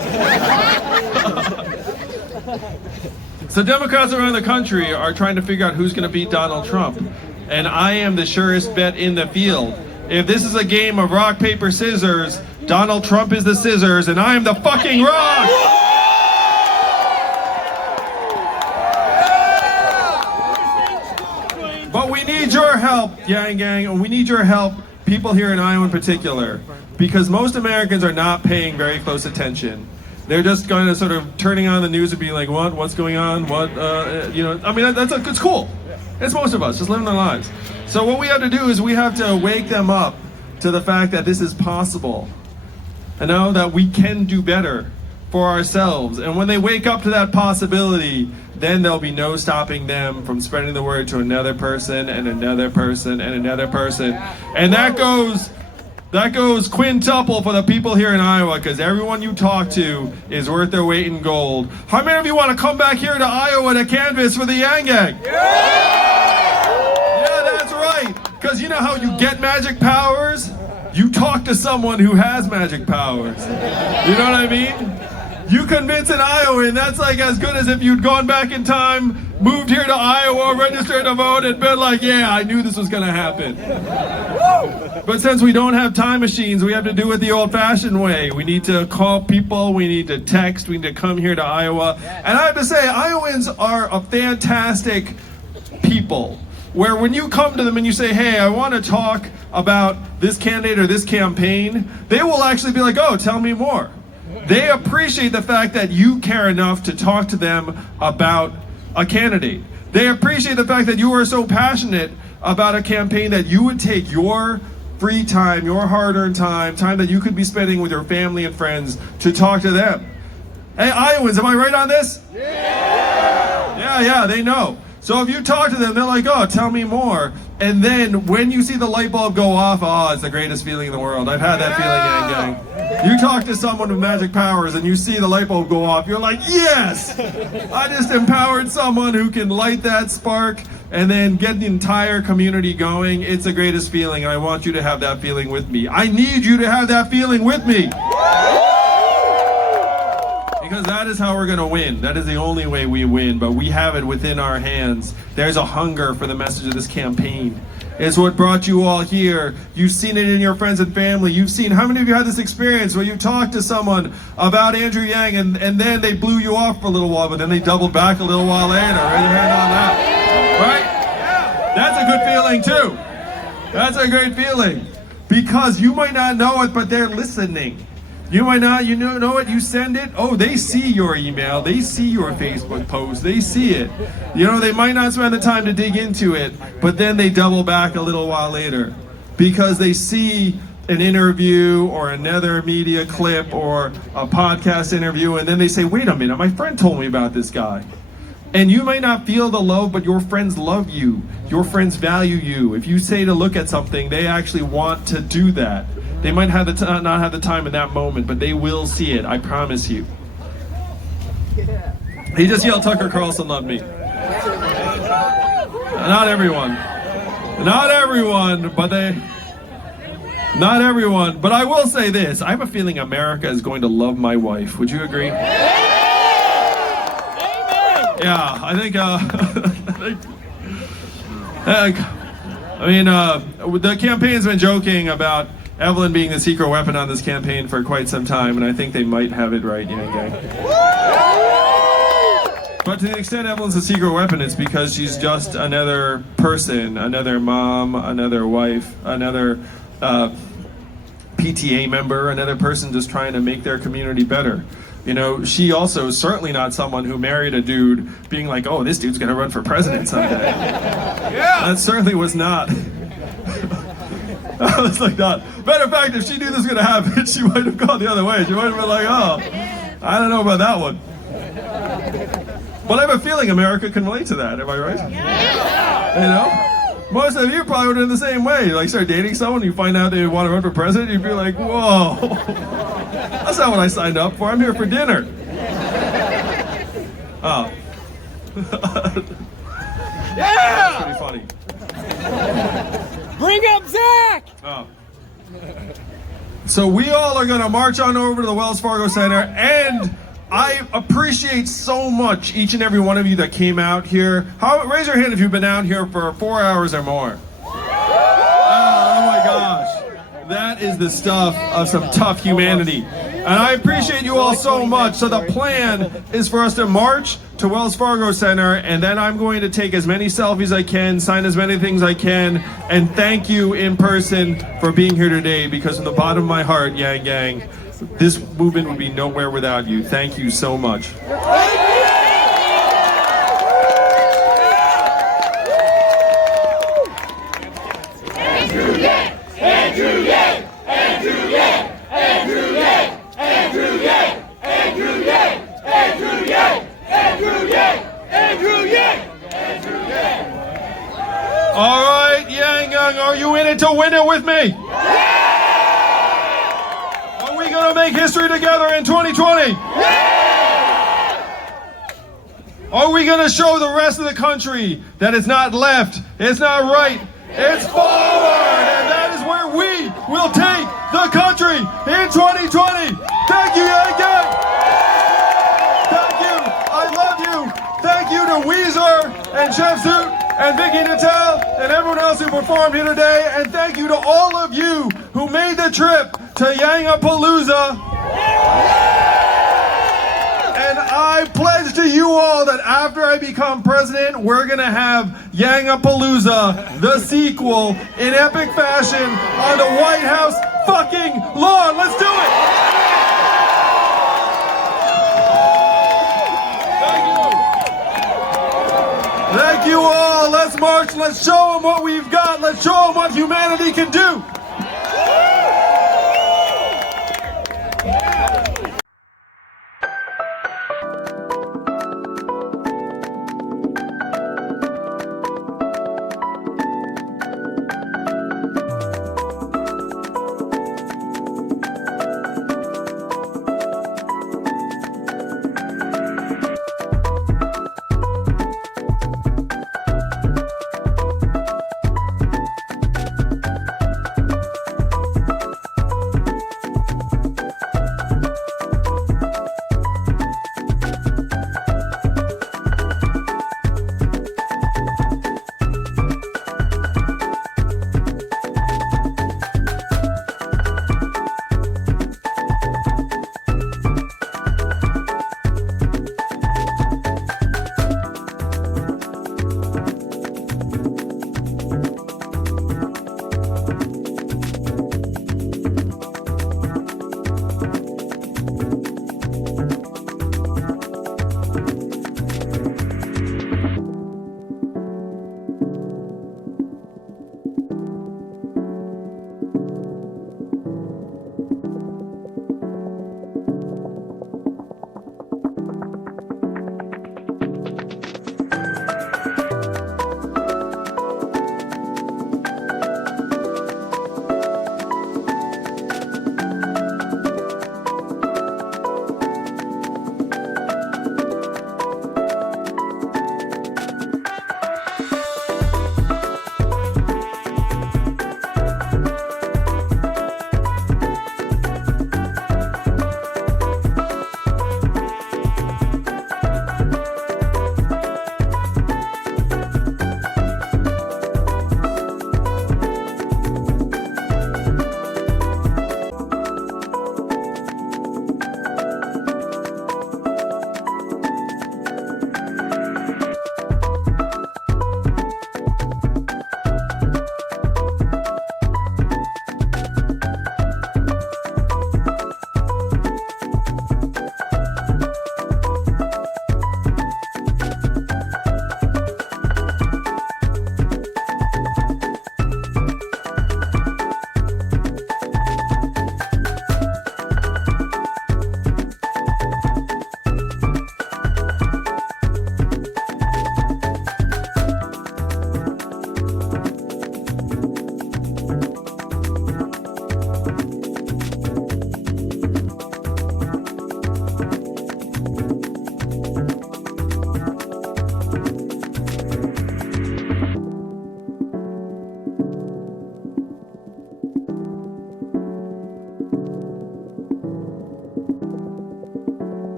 So Democrats around the country are trying to figure out who's going to beat Donald Trump. And I am the surest bet in the field. If this is a game of rock, paper, scissors, Donald Trump is the scissors and I am the fucking rock! But we need your help, Yang Gang, and we need your help, people here in Iowa in particular, because most Americans are not paying very close attention. They're just kind of sort of turning on the news and being like, what? What's going on? What? You know, I mean, it's cool. It's most of us, just living their lives. So what we have to do is we have to wake them up to the fact that this is possible. And know that we can do better for ourselves. And when they wake up to that possibility, then there'll be no stopping them from spreading the word to another person and another person and another person. And that goes quintuple for the people here in Iowa, because everyone you talk to is worth their weight in gold. How many of you want to come back here to Iowa to canvass for the Yang Gang? Yeah, that's right. Because you know how you get magic powers? You talk to someone who has magic powers. You know what I mean? You convince an Iowan, that's like as good as if you'd gone back in time, moved here to Iowa, registered to vote, and been like, yeah, I knew this was going to happen. But since we don't have time machines, we have to do it the old-fashioned way. We need to call people, we need to text, we need to come here to Iowa. And I have to say, Iowans are a fantastic people, where when you come to them and you say, hey, I want to talk about this candidate or this campaign, they will actually be like, oh, tell me more. They appreciate the fact that you care enough to talk to them about a candidate. They appreciate the fact that you are so passionate about a campaign that you would take your free time, your hard-earned time that you could be spending with your family and friends to talk to them. Hey, Iowans, am I right on this? Yeah, they know. So if you talk to them, they're like, oh, tell me more. And then when you see the light bulb go off, oh, it's the greatest feeling in the world. I've had that feeling, Yang Gang. You talk to someone with magic powers and you see the light bulb go off, you're like, yes! I just empowered someone who can light that spark and then get the entire community going. It's the greatest feeling, and I want you to have that feeling with me. I need you to have that feeling with me. Because that is how we're going to win. That is the only way we win, but we have it within our hands. There's a hunger for the message of this campaign. It's what brought you all here. You've seen it in your friends and family. You've seen, how many of you had this experience where you talked to someone about Andrew Yang and then they blew you off for a little while, but then they doubled back a little while later? Raise your hand on that. Right? That's a good feeling too. That's a great feeling. Because you might not know it, but they're listening. You might not, you know what, you send it, oh, they see your email, they see your Facebook post, they see it. You know, they might not spend the time to dig into it, but then they double back a little while later because they see an interview or another media clip or a podcast interview, and then they say, wait a minute, my friend told me about this guy. And you may not feel the love, but your friends love you. Your friends value you. If you say to look at something, they actually want to do that. They might have not have the time in that moment, but they will see it, I promise you. He just yelled, Tucker Carlson loved me. Not everyone. Not everyone, but I will say this. I have a feeling America is going to love my wife. Would you agree? Yeah, I think, the campaign's been joking about Evelyn being the secret weapon on this campaign for quite some time, and I think they might have it right, Yang Gang. But to the extent Evelyn's a secret weapon, it's because she's just another person, another mom, another wife, another PTA member, another person just trying to make their community better. You know, she also is certainly not someone who married a dude being like, oh, this dude's gonna run for president someday. That certainly was not. I was like that. Matter of fact, if she knew this was gonna happen, she might have gone the other way. She might have been like, oh, I don't know about that one. But I have a feeling America can relate to that, am I right? You know? Most of you probably would have done the same way. You like start dating someone, you find out they want to run for president, you'd be like, whoa, that's not what I signed up for. I'm here for dinner. Oh. Yeah! That's pretty funny. Bring up Zach! Oh. So we all are going to march on over to the Wells Fargo Center, and I appreciate so much each and every one of you that came out here. Raise your hand if you've been out here for 4 hours or more. Oh my gosh. That is the stuff of some tough humanity. And I appreciate you all so much. So the plan is for us to march to Wells Fargo Center, and then I'm going to take as many selfies I can, sign as many things I can, and thank you in person for being here today, because from the bottom of my heart, Yang Gang, this movement would be nowhere without you. Thank you so much. Andrew Yang! Andrew Yang! Andrew Yang! Andrew Yang! Andrew Yang! Andrew Yang! Andrew Yang! Andrew Yang! Andrew Yang! Andrew Yang! All right, Yang Gang, are you in it to win it with me? Are we gonna make history together in 2020? Are we gonna show the rest of the country that it's not left, it's not right, it's forward, and that is where we will take the country in 2020. Thank you, Yang Gang. Thank you. I love you. Thank you to Weezer and Chef Zoot and Vicky Nattel and everyone else who performed here today. And thank you to all of you who made the trip to Yangapalooza. And I pledge to you all that after I become president, we're going to have Yangapalooza, the sequel, in epic fashion on the White House fucking lawn. Let's do it! Thank you all. Let's march. Let's show them what we've got. Let's show them what humanity can do.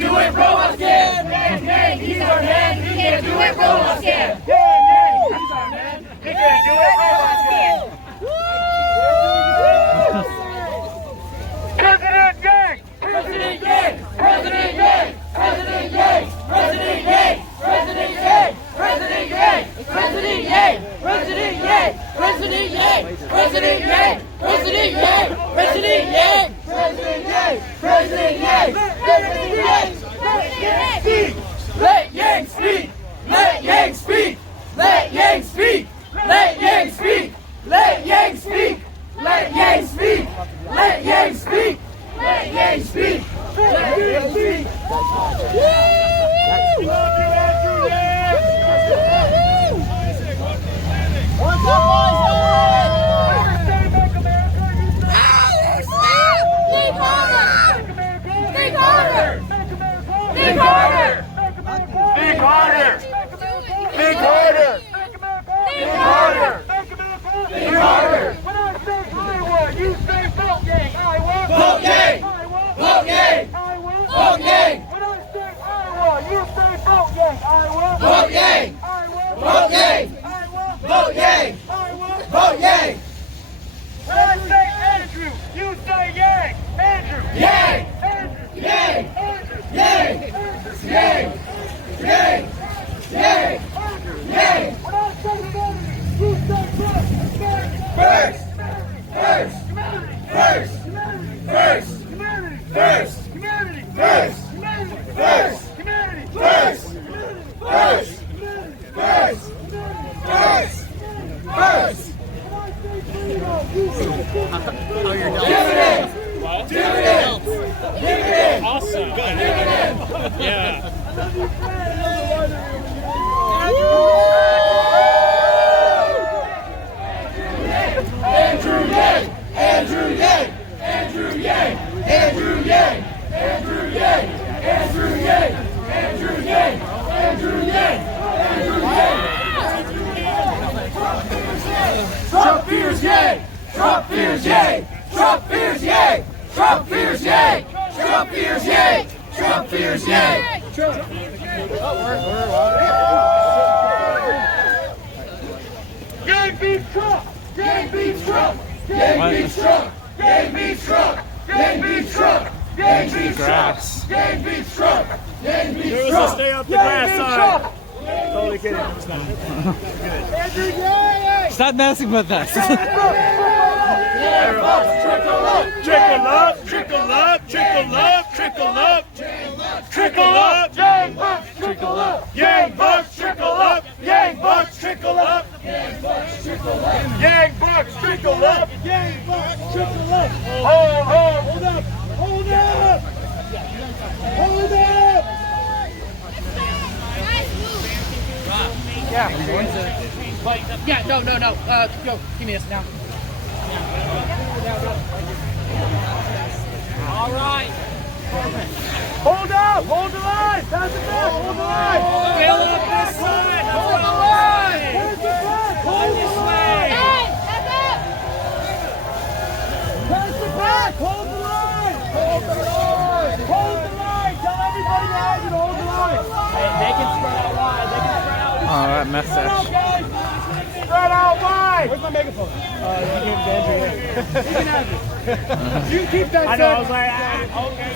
can't do it, robots can. Yang, Yang, he's our man. He can't do it, robots can. Yang, Yang, he's our man. He can't do it, robots can. President Yang! President Yang! President Yang! President Yang! President Yang! President Yang! President Yang! President Yang! President Yang! President Yang! President Yang! President Yang! President Yang! President Yang! President Yang! President Yang! Speak! Let Yang speak! Let Yang speak! Let Yang speak! Let Yang speak! Let Yang speak! Let Yang speak! Let Yang speak! Let Yang speak! Let Yang speak! What's up, boys? Think harder! Think harder! Think harder! Think harder! Think harder! Think harder! Think harder! When I say Iowa, you say vote Yang. Iowa. Vote Yang! Vote Yang! Vote Yang! When I say Iowa, you say vote Yang. Iowa. Vote Yang! Vote Yang! Vote Yang! Vote Yang! When I say Andrew, you say Yang. Andrew. Yang! Andrew. Yang! Andrew. Yang! Yang! Yang! Yang! Yang! When I say humanity, you say First! First! First! First! humanity. First! Humanity. First! Humanity. First! Humanity. First! First! First! First! First! Dividends! Dividends! Dividends! Awesome. Good. Yeah. Andrew Yang! Andrew Yang! Andrew Yang! Andrew Yang! Andrew Yang! Andrew Yang! Andrew Yang! Andrew Yang! Andrew Yang! Trump fears Yang! Trump fears Yang! Trump fears Yang! Trump fears Yang! Trump fears Yang! Trump fears Yang! Yang beats Trump. Yang beats Trump! Yang beats Trump! Yang beats Trump! Yang beats Trump! Yang beats Trump! Yang beats Trump! Yang beats Trump! Stay off the grass side. Totally kidding. It's not. Andrew Yang! Stop messing with us. Trickle up, trickle up, trickle up, trickle up, trickle up, trickle up, Yang Bucks, trickle up, Yang Bucks, trickle up, Yang Bucks, trickle up, Yang Bucks, trickle up, Yang Bucks, trickle up, Yang Bucks, trickle up. Hold up, hold up, hold up. Yeah, no. Go, give me this now. All right. Hold up, hold the line. Pass it back, hold the line. Fill up this side. Hold the line. Pass it back, hold the line. Pass it back, hold the line. Hold the line. Hold the line. Tell everybody behind you to hold the line. They can spread out wide. They can spread out wide. Oh, that message. Spread out wide. Where's my megaphone? You gave it to Andrew. You can have it. You keep that. I know, I was like, okay.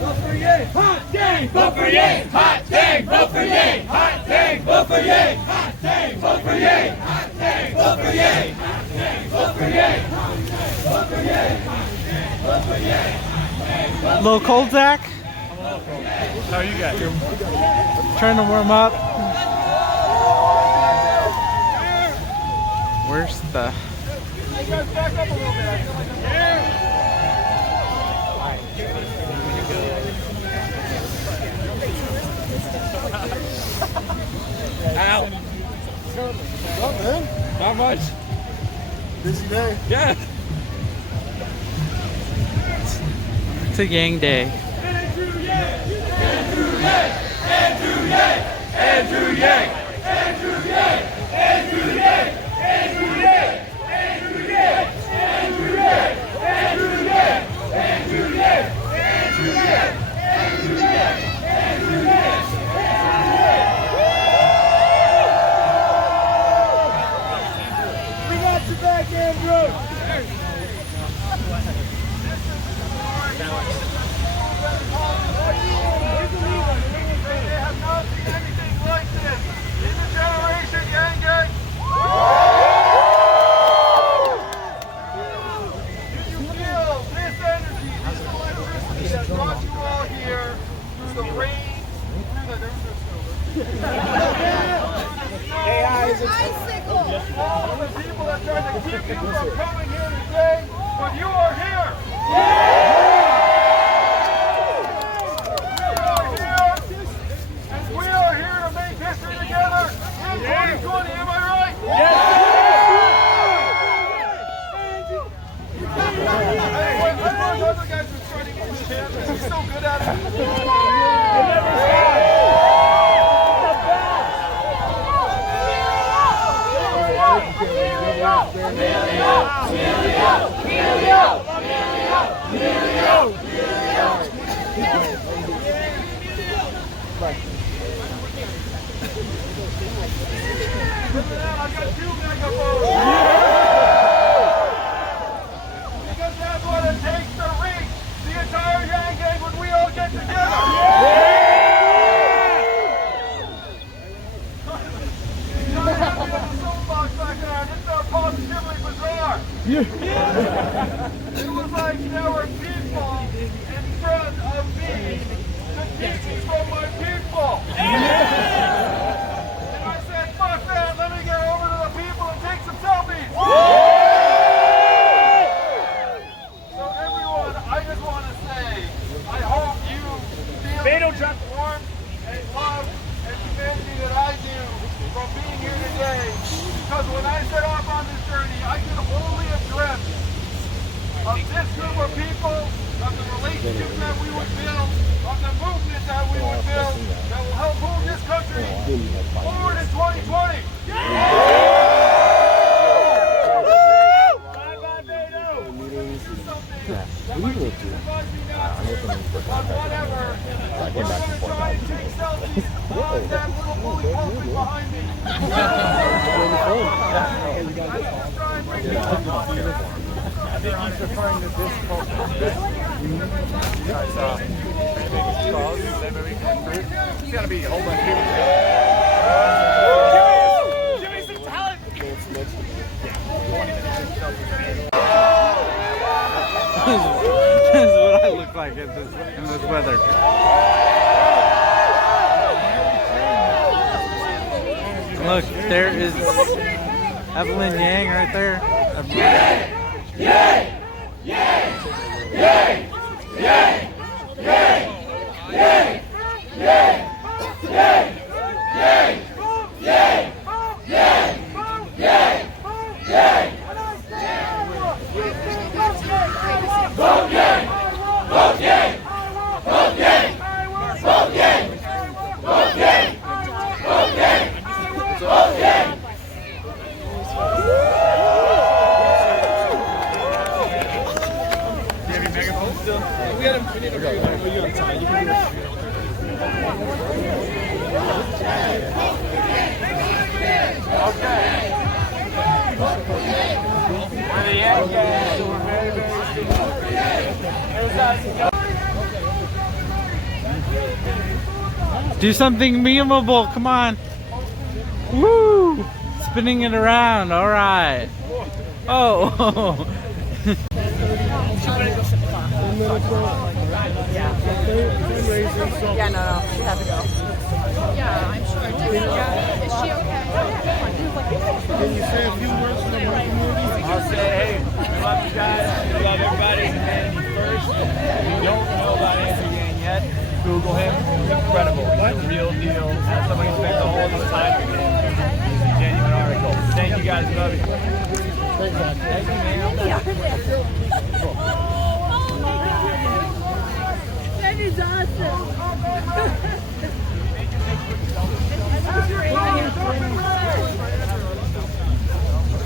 Vote for Yang! Hot dang! Vote for Yang! Hot dang! Vote for Yang! Hot dang! Vote for Yang! Hot dang! Vote for Yang! Hot dang! Vote for Yang! Hot dang! Vote for Yang! Vote for Yang! Vote for Yang! Little cold, Zach? How are you guys? Trying to warm up. Where's the... You guys back up a little bit. I feel like Ow! What's up, man? Not much. Busy day. Yeah. It's a Yang day. Andrew Yang! Andrew Yang! Andrew Yang! Andrew Yang! Andrew Yang! Andrew Yang! Andrew Yang! Andrew Yang! the rain, through the all the people that tried to keep you from coming here today, but you are here. We are here to make history together in 2020, am I right? Yes! Anyway, I learned other guys were trying to get his chance. He's so good at it. Because that's what it takes to reach the entire Yang Gang when we all get together. Positively bizarre. It was like there were people in front of me that keep me from my people. And I said, fuck that, let me get over to the people and take some selfies. So everyone, I just want to say, I hope you feel the warmth and love and humanity that I do from being here today. Because when I set off on this journey, I could only have dreamt of this group of people, of the relationships that we would build, of the movement that we would build, that will help move this country forward in 2020. I think he's referring to this post. It's got to be a whole bunch of people. Give me some talent! This is what I look like in this weather. Look, there is Evelyn Yang right there. Yang! Yang! Yang! Yang! Yang! Yang! Yang! Yang! Yang! Yang! Yang! Yang! Yang! Yang! Vote Yang! Vote Yang! Vote Yang! Vote Yang! Vote Yang! Vote Yang! Vote Yang! We got him. We need to go. You got time. You can do it. Okay. We're the Yang Gang. Do something memeable, come on. Woo! Spinning it around, all right. Oh. Yeah, no, she had to go. Yeah, I'm sure. Is she okay? Can you say a few words to the community? I'll say, hey, we love you guys. We love everybody. Humanity first. If you don't know about Andrew Yang yet, Google him. He's incredible. He's the real deal. Somebody spent the whole this time with him. He's a genuine article. Thank you guys. Love you. Thank you, man. That is awesome.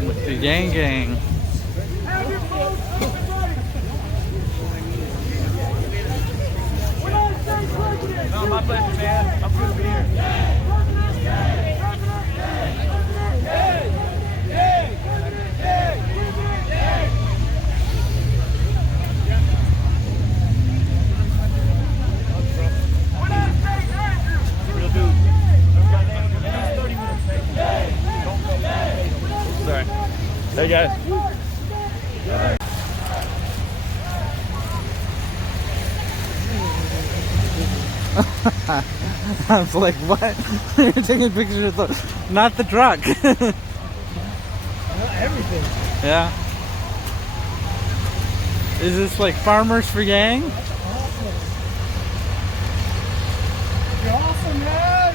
With the Yang Gang. No, my pleasure, man. I'm good to be here. Sorry. Hey guys. I was like, what? You're taking pictures of the, not the truck. Everything. Yeah. Is this like Farmers for Yang? You're awesome, man.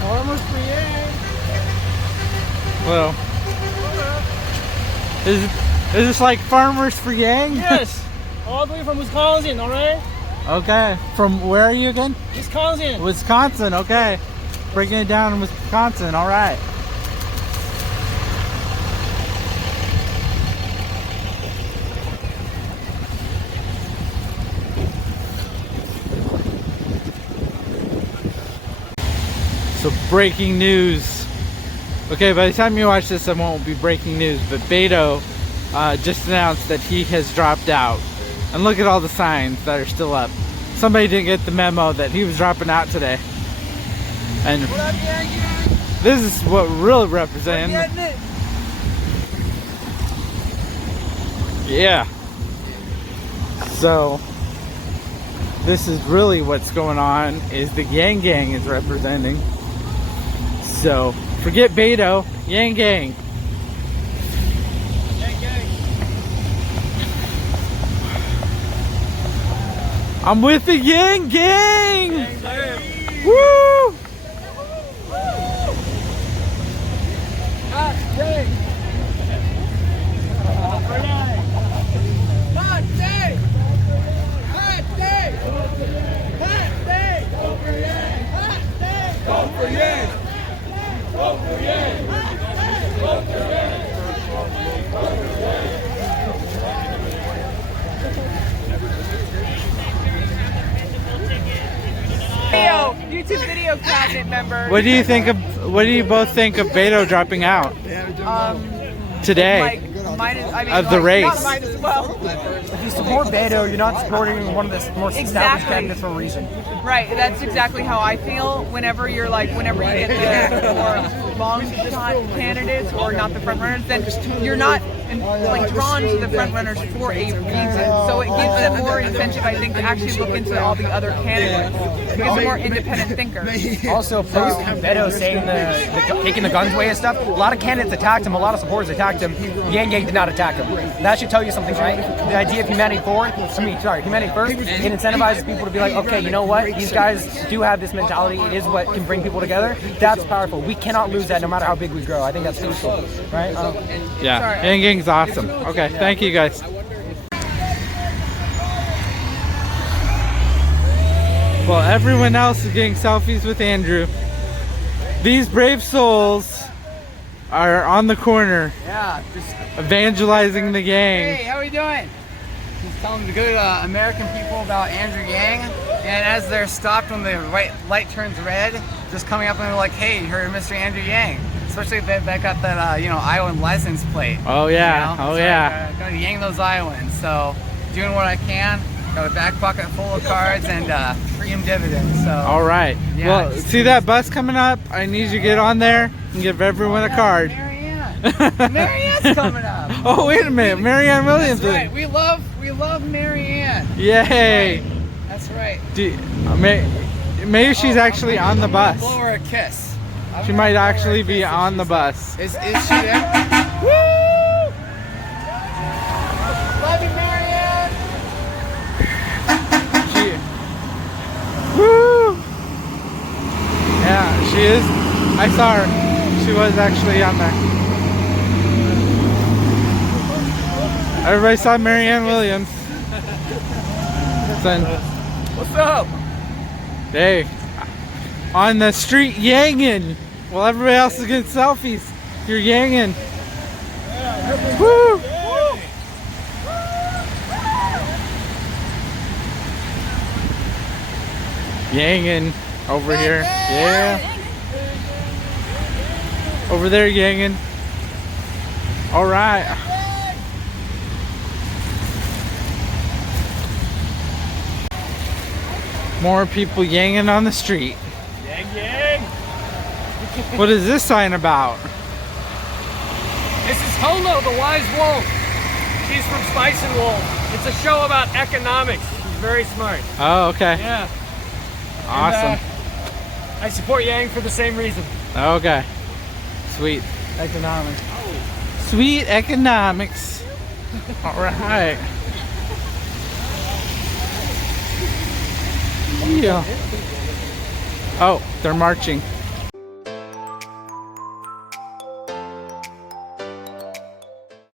Farmers for Yang. Well, is this like Farmers for Yang? Yes. All the way from Wisconsin, alright? Okay. From where are you again? Wisconsin. Wisconsin, okay. Breaking it down in Wisconsin, alright. So breaking news. Okay, by the time you watch this, it won't be breaking news, but Beto just announced that he has dropped out. And look at all the signs that are still up. Somebody didn't get the memo that he was dropping out today. And this is what really represents. Yeah. So this is really what's going on, is the Yang Gang is representing. So forget Beto, Yang Gang. I'm with the Yang Gang! Woo! Hot day! Hot day! Hot day! Hot day! Vote for Yang! Hot day! Vote for Yang! Vote for Yang! Vote for Yang! Vote for Yang! YouTube video cabinet member. What do you think of? What do you both think of Beto dropping out today of the race? Not mine as well. If you support Beto, you're not supporting one of the most established candidates for a reason. Right. That's exactly how I feel. Whenever you get the more long shot candidates or not the front runners, then you're not drawn to the front runners for a reason. So it gives them more incentive, I think, to actually look into all the other candidates because they're more independent thinkers. Also, post Beto saying taking the guns away and stuff, a lot of candidates attacked him, a lot of supporters attacked him. Yang Gang did not attack him. That should tell you something, right? The idea of humanity first, it incentivizes people to be like, okay, you know what? These guys do have this mentality. It is what can bring people together. That's powerful. We cannot lose that no matter how big we grow. I think that's crucial, right? Yeah, Yang Gang's awesome. Okay, thank you guys. Well, everyone else is getting selfies with Andrew. These brave souls are on the corner. Yeah, just evangelizing the gang. Hey, how are we doing? Just telling the good American people about Andrew Yang. And as they're stopped when the light turns red, just coming up and they're like, hey, you heard of Mr. Andrew Yang? Especially if they got that, Iowan license plate. Oh, yeah. Oh, yeah. Going to yang those Iowans. So, doing what I can. Got a back pocket full of cards and premium dividends. So. All right. Yeah, well, see that bus coming up? I need you to get on there and give everyone a card. Marianne's coming up. Oh, wait a minute. Marianne Williams. That's right. We love Marianne. Yay. That's right. Maybe she's actually on the bus. Blow her a kiss. She might actually be on the bus. Is she there? Woo! Love you, Marianne. Woo! Yeah, she is. I saw her. She was actually on there. Everybody saw Marianne Williams. What's up? Hey, on the street yanging while everybody else is getting selfies. You're yanging. Woo! Yanging over here. Yeah. Over there yanging. All right. More people yanging on the street. Yang Yang! What is this sign about? This is Hono, the wise wolf. She's from Spice and Wolf. It's a show about economics. He's very smart. Oh, okay. Yeah. Awesome. And, I support Yang for the same reason. Okay. Sweet. Economics. Sweet economics. All right. Yeah. Oh, they're marching.